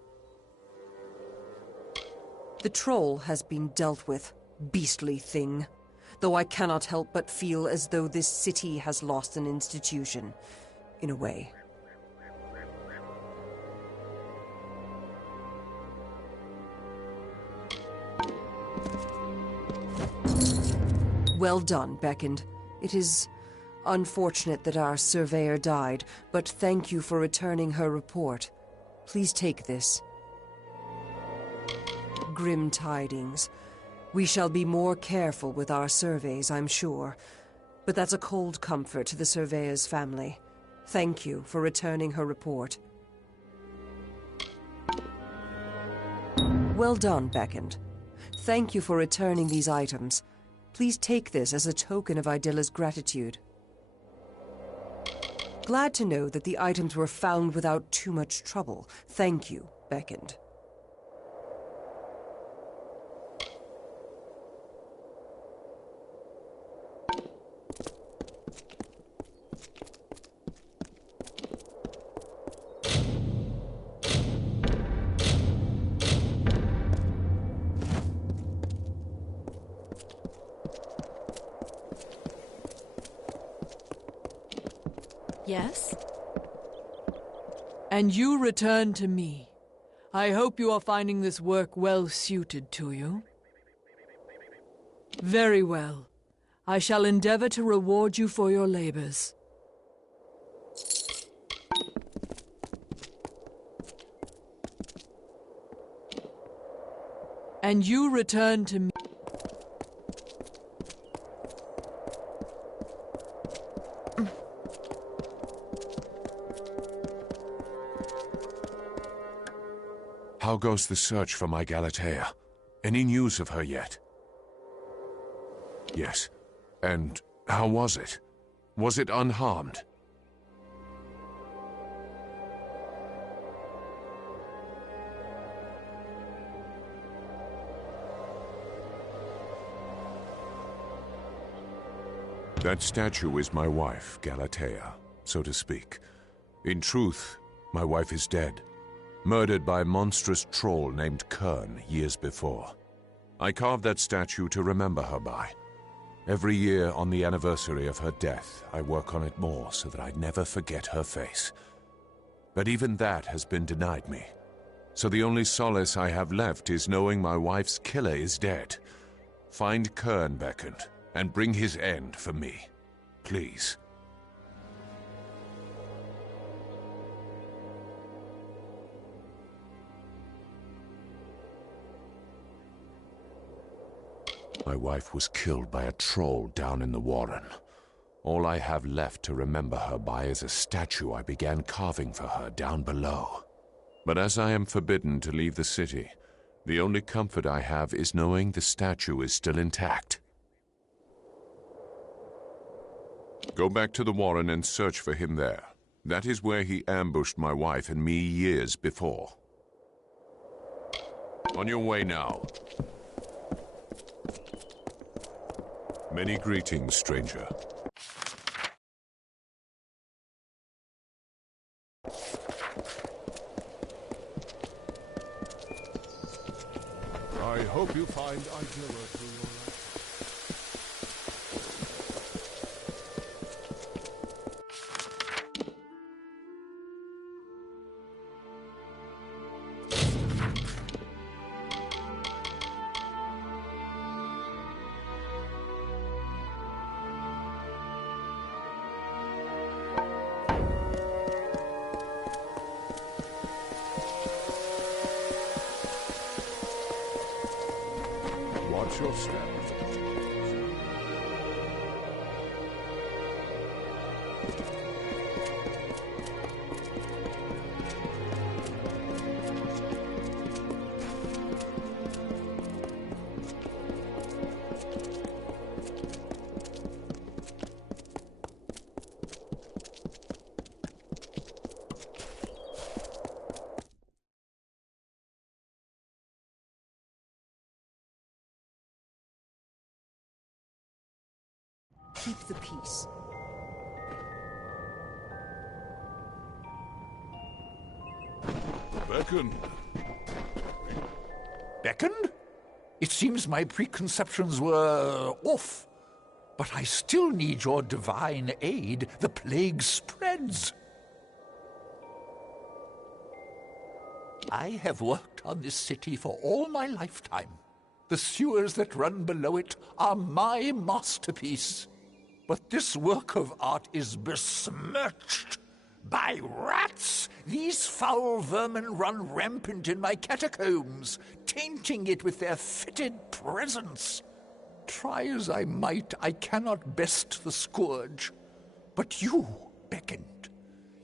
The troll has been dealt with, beastly thing, though I cannot help but feel as though this city has lost an institution, in a way. Well done, Beckoned. It is unfortunate that our surveyor died, but thank you for returning her report. Please take this. Grim tidings. We shall be more careful with our surveys, I'm sure. But that's a cold comfort to the surveyor's family. Thank you for returning her report. Well done, Beckoned. Thank you for returning these items. Please take this as a token of Idila's gratitude. Glad to know that the items were found without too much trouble. Thank you, Beckoned. Yes? And you return to me. I hope you are finding this work well suited to you. Very well. I shall endeavor to reward you for your labors. And you return to me. How goes the search for my Galatea? Any news of her yet? Yes. And how was it? Was it unharmed? That statue is my wife, Galatea, so to speak. In truth, my wife is dead, murdered by a monstrous troll named Kern years before. I carved that statue to remember her by. Every year on the anniversary of her death, I work on it more so that I never forget her face. But even that has been denied me. So the only solace I have left is knowing my wife's killer is dead. Find Kern, Beckend, and bring his end for me. Please. My wife was killed by a troll down in the warren. All I have left to remember her by is a statue I began carving for her down below. But as I am forbidden to leave the city, the only comfort I have is knowing the statue is still intact. Go back to the warren and search for him there. That is where he ambushed my wife and me years before. On your way now. Many greetings, stranger. I hope you find I glimmer through your life. Watch your step. Keep the peace. Beckend. Beckend? It seems my preconceptions were off. But I still need your divine aid. The plague spreads. I have worked on this city for all my lifetime. The sewers that run below it are my masterpiece. But this work of art is besmirched by rats. These foul vermin run rampant in my catacombs, tainting it with their fetid presence. Try as I might, I cannot best the scourge. But you, Beckend,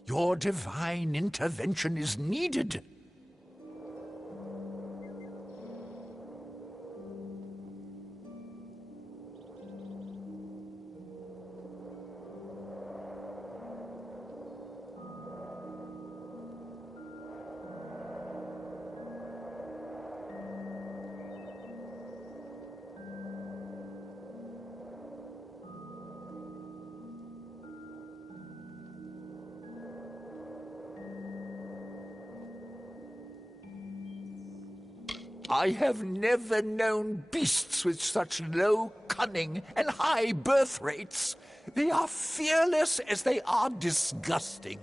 your divine intervention is needed. I have never known beasts with such low cunning and high birth rates. They are fearless as they are disgusting.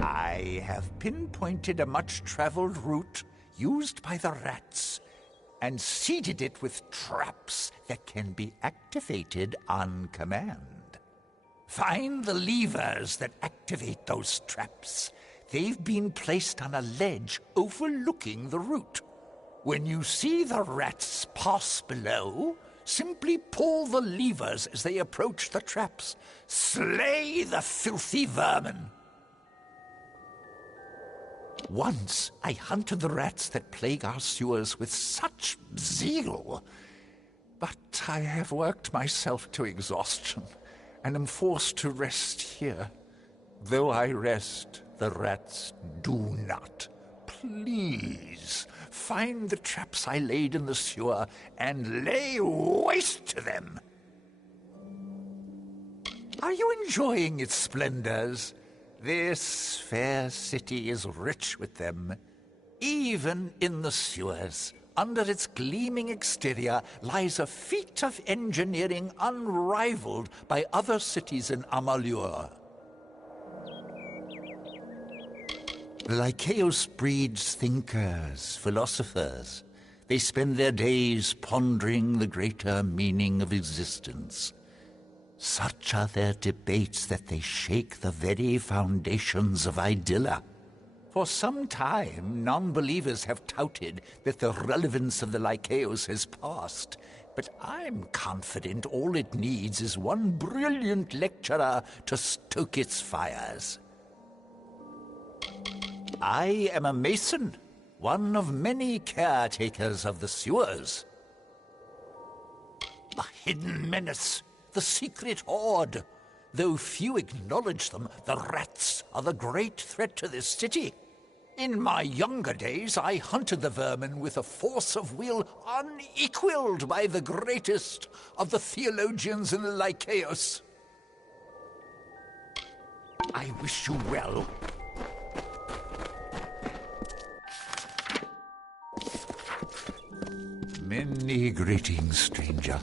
I have pinpointed a much-traveled route used by the rats and seeded it with traps that can be activated on command. Find the levers that activate those traps. They've been placed on a ledge overlooking the route. When you see the rats pass below, simply pull the levers as they approach the traps. Slay the filthy vermin. Once I hunted the rats that plague our sewers with such zeal. But I have worked myself to exhaustion, and am forced to rest here. Though I rest, the rats do not. Please, find the traps I laid in the sewer, and lay waste to them. Are you enjoying its splendors? This fair city is rich with them. Even in the sewers, under its gleaming exterior, lies a feat of engineering unrivaled by other cities in Amalur. The Lycaeus breeds thinkers, philosophers. They spend their days pondering the greater meaning of existence. Such are their debates that they shake the very foundations of Idylla. For some time, non-believers have touted that the relevance of the Lycaeus has passed, but I'm confident all it needs is one brilliant lecturer to stoke its fires. I am a mason, one of many caretakers of the sewers. A hidden menace, the secret horde. Though few acknowledge them, the rats are the great threat to this city. In my younger days, I hunted the vermin with a force of will unequaled by the greatest of the theologians in the Lycaeus. I wish you well. Many greetings, stranger.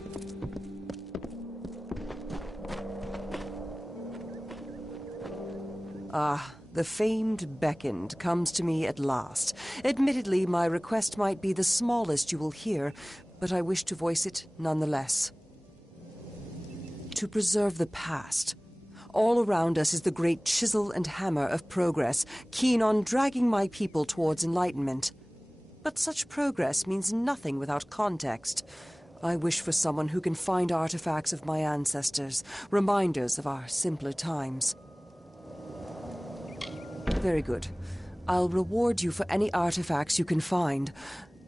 Ah, the famed beckoned comes to me at last. Admittedly, my request might be the smallest you will hear, but I wish to voice it nonetheless. To preserve the past. All around us is the great chisel and hammer of progress, keen on dragging my people towards enlightenment. But such progress means nothing without context. I wish for someone who can find artifacts of my ancestors, reminders of our simpler times. Very good. I'll reward you for any artifacts you can find,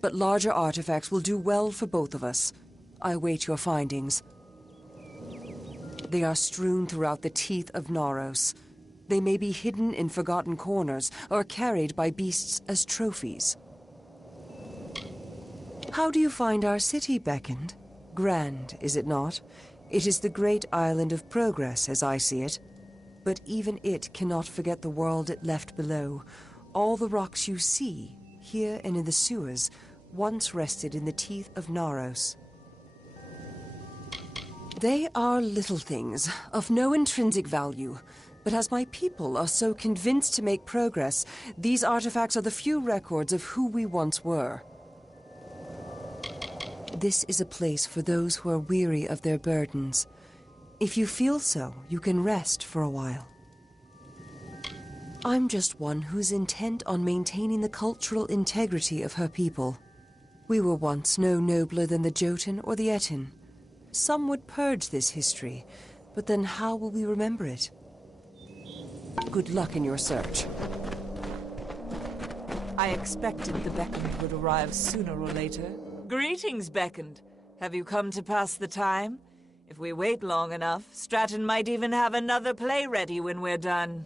but larger artifacts will do well for both of us. I await your findings. They are strewn throughout the teeth of Naros. They may be hidden in forgotten corners or carried by beasts as trophies. How do you find our city, Beckoned? Grand, is it not? It is the great island of progress, as I see it. But even it cannot forget the world it left below. All the rocks you see, here and in the sewers, once rested in the teeth of Naros. They are little things, of no intrinsic value. But as my people are so convinced to make progress, these artifacts are the few records of who we once were. This is a place for those who are weary of their burdens. If you feel so, you can rest for a while. I'm just one who's intent on maintaining the cultural integrity of her people. We were once no nobler than the Jotun or the Etin. Some would purge this history, but then how will we remember it? Good luck in your search. I expected the Beckoned would arrive sooner or later. Greetings, Beckoned. Have you come to pass the time? If we wait long enough, Stratton might even have another play ready when we're done.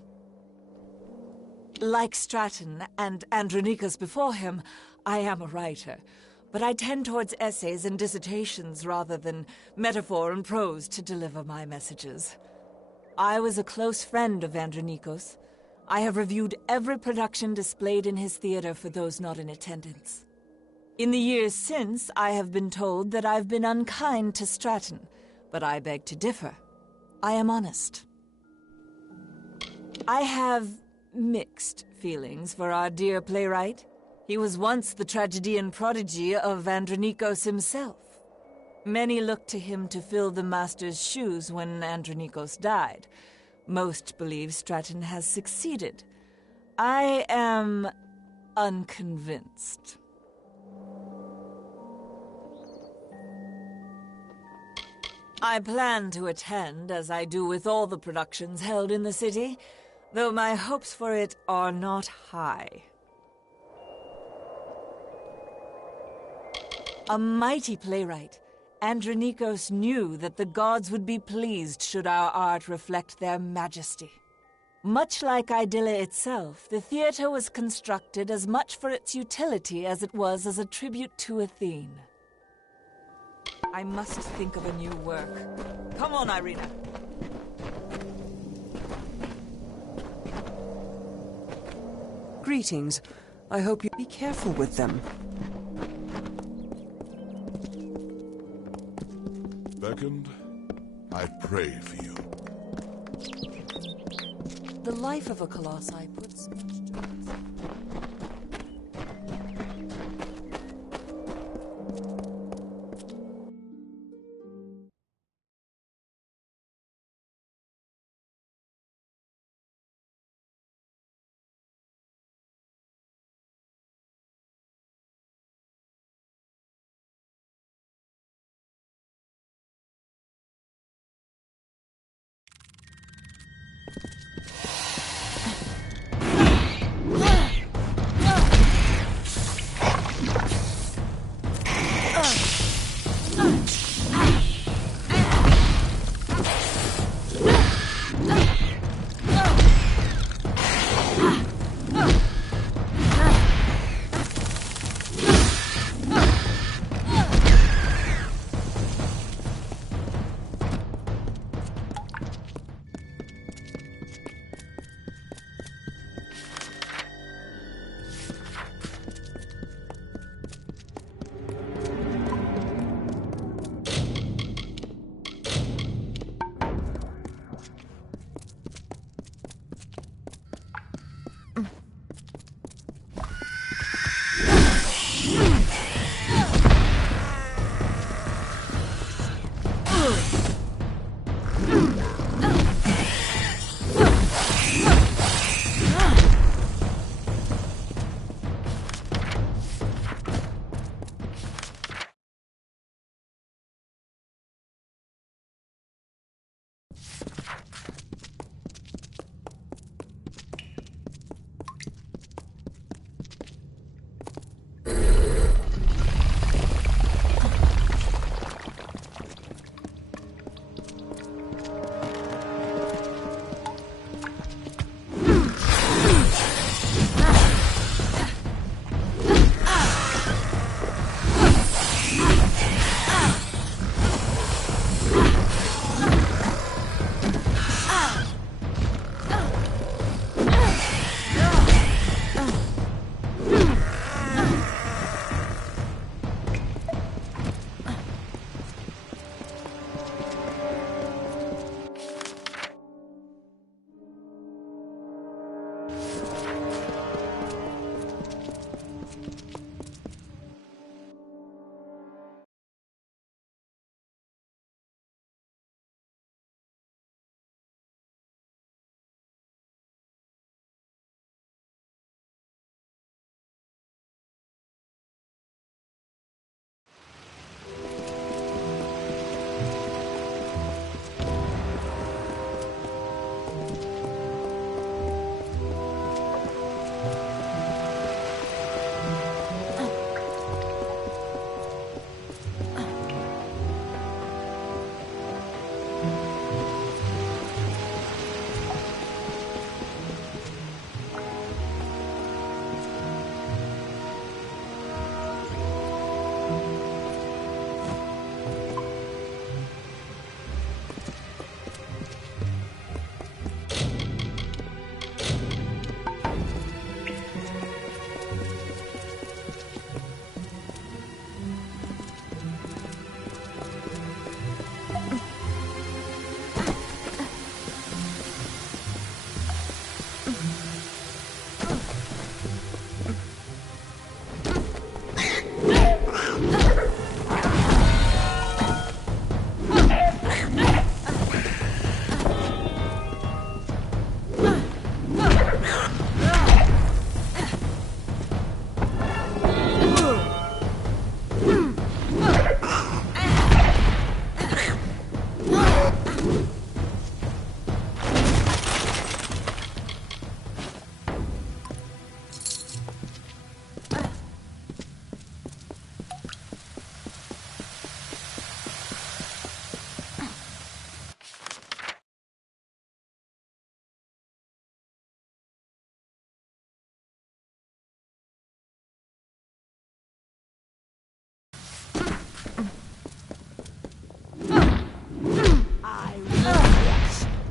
Like Stratton and Andronikos before him, I am a writer, but I tend towards essays and dissertations rather than metaphor and prose to deliver my messages. I was a close friend of Andronikos. I have reviewed every production displayed in his theater for those not in attendance. In the years since, I have been told that I've been unkind to Stratton, but I beg to differ. I am honest. I have mixed feelings for our dear playwright. He was once the tragedian prodigy of Andronikos himself. Many looked to him to fill the master's shoes when Andronikos died. Most believe Stratton has succeeded. I am unconvinced. I plan to attend, as I do with all the productions held in the city, though my hopes for it are not high. A mighty playwright. Andronikos knew that the gods would be pleased should our art reflect their majesty. Much like Idylla itself, the theatre was constructed as much for its utility as it was as a tribute to Athene. I must think of a new work. Come on, Irina. Greetings. I hope you be careful with them. Beckoned, I pray for you. The life of a colossi puts much to it.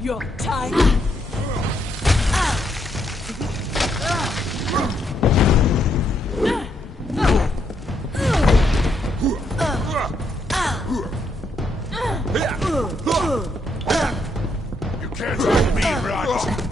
Your time. You can't hurt me, Raj!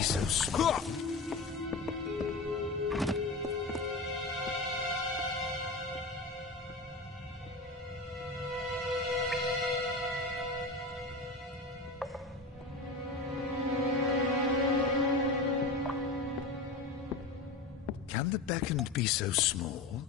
be so small? Can the beckoned be so small?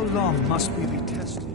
How long must we be tested?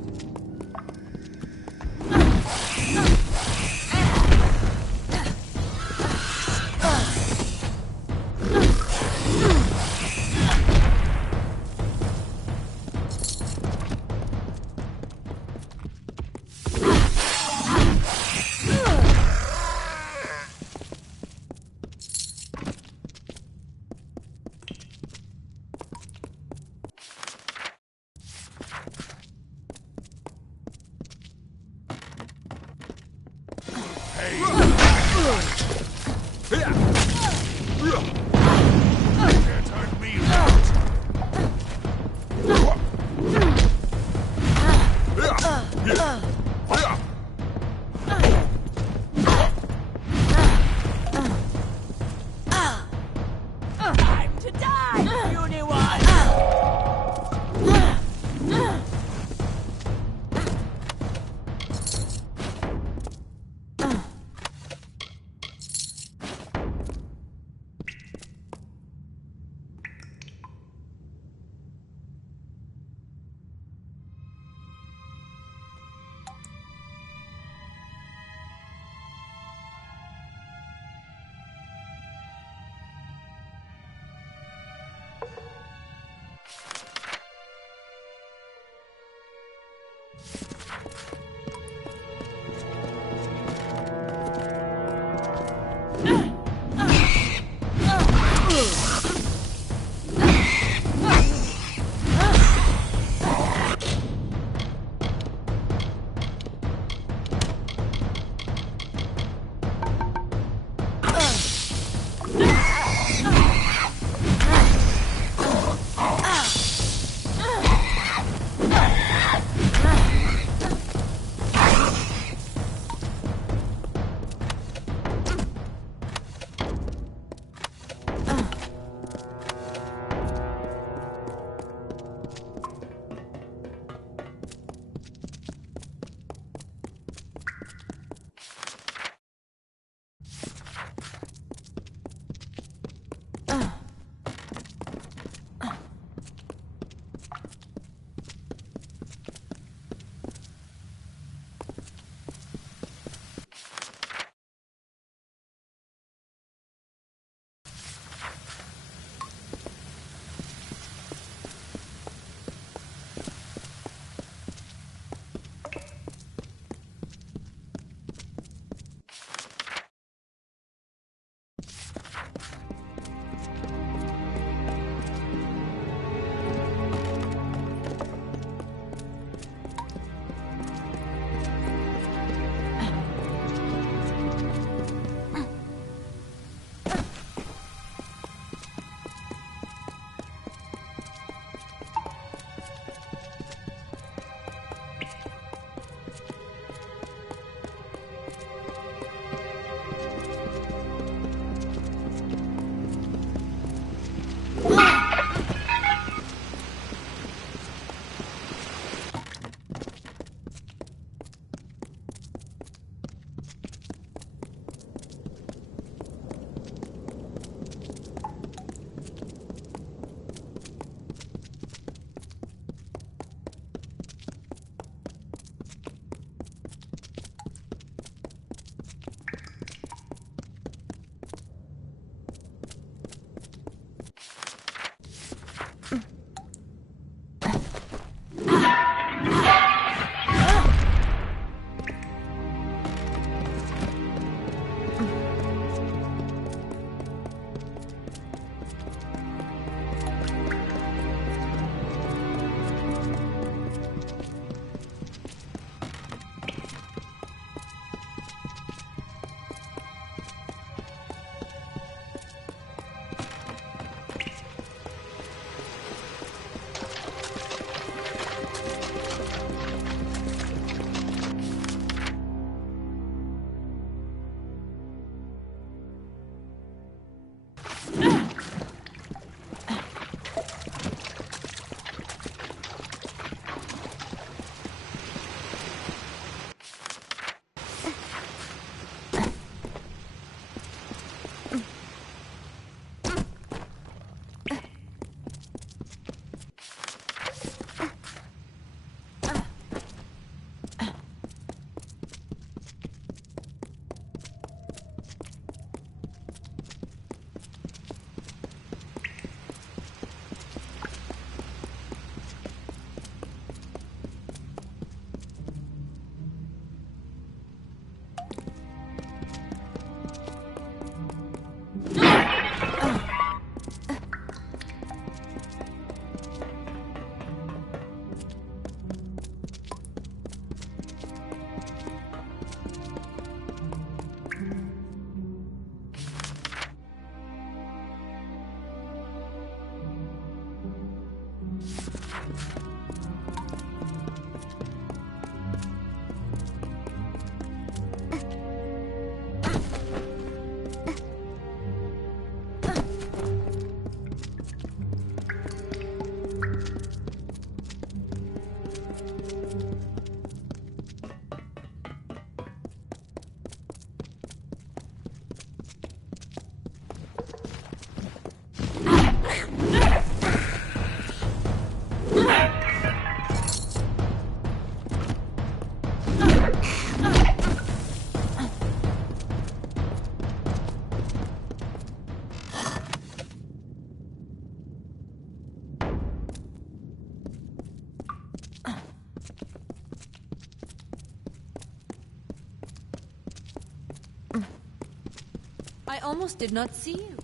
almost did not see you.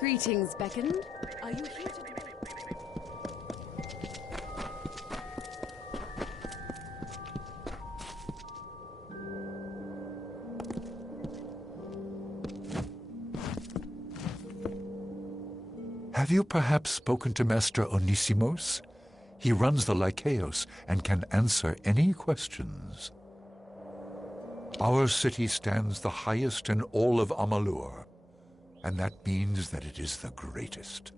Greetings, Beckoned. Are you here to... Have you perhaps spoken to Master Onisimos? He runs the Lycaeus and can answer any questions. Our city stands the highest in all of Amalur, and that means that it is the greatest.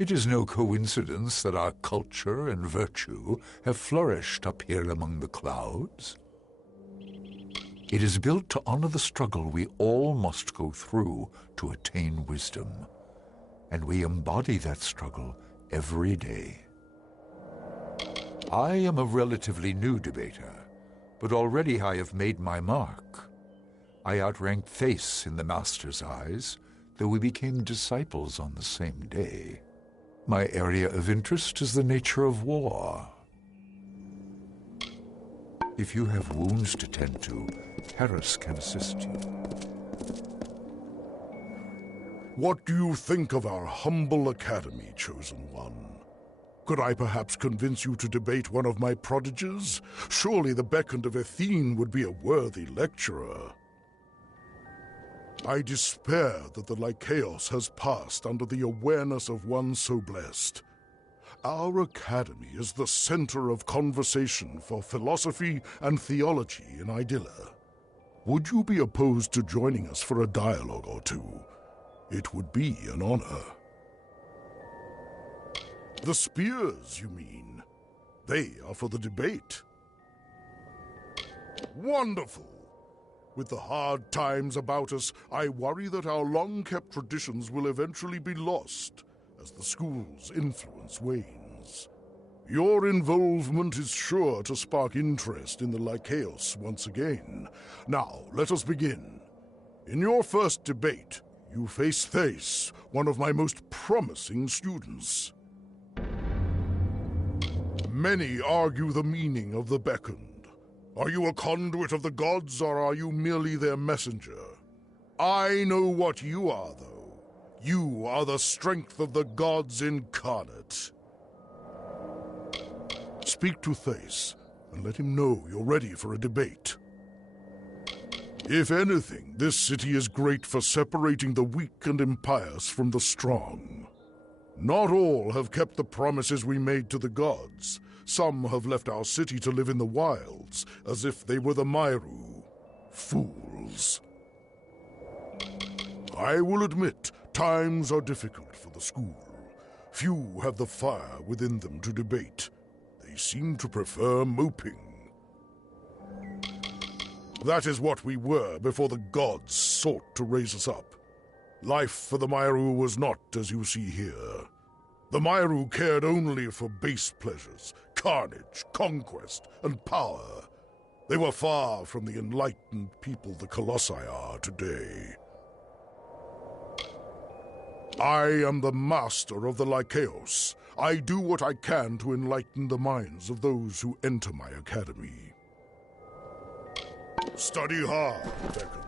It is no coincidence that our culture and virtue have flourished up here among the clouds. It is built to honor the struggle we all must go through to attain wisdom, and we embody that struggle every day. I am a relatively new debater, but already I have made my mark. I outranked Thace in the Master's eyes, though we became disciples on the same day. My area of interest is the nature of war. If you have wounds to tend to, Naros can assist you. What do you think of our humble academy, Chosen One? Could I perhaps convince you to debate one of my prodigies? Surely the Beckoned of Athene would be a worthy lecturer. I despair that the Lycaeus has passed under the awareness of one so blessed. Our academy is the center of conversation for philosophy and theology in Idylla. Would you be opposed to joining us for a dialogue or two? It would be an honor. The spears, you mean? They are for the debate. Wonderful! With the hard times about us, I worry that our long-kept traditions will eventually be lost as the school's influence wanes. Your involvement is sure to spark interest in the Lycaeus once again. Now, let us begin. In your first debate, you face Thace, one of my most promising students. Many argue the meaning of the beckoned. Are you a conduit of the gods, or are you merely their messenger? I know what you are, though. You are the strength of the gods incarnate. Speak to Thace, and let him know you're ready for a debate. If anything, this city is great for separating the weak and impious from the strong. Not all have kept the promises we made to the gods. Some have left our city to live in the wilds, as if they were the Myru. Fools. I will admit, times are difficult for the school. Few have the fire within them to debate. They seem to prefer moping. That is what we were before the gods sought to raise us up. Life for the Myru was not as you see here. The Myru cared only for base pleasures, carnage, conquest, and power. They were far from the enlightened people the Colossi are today. I am the master of the Lycaeus. I do what I can to enlighten the minds of those who enter my academy. Study hard, Beckoned.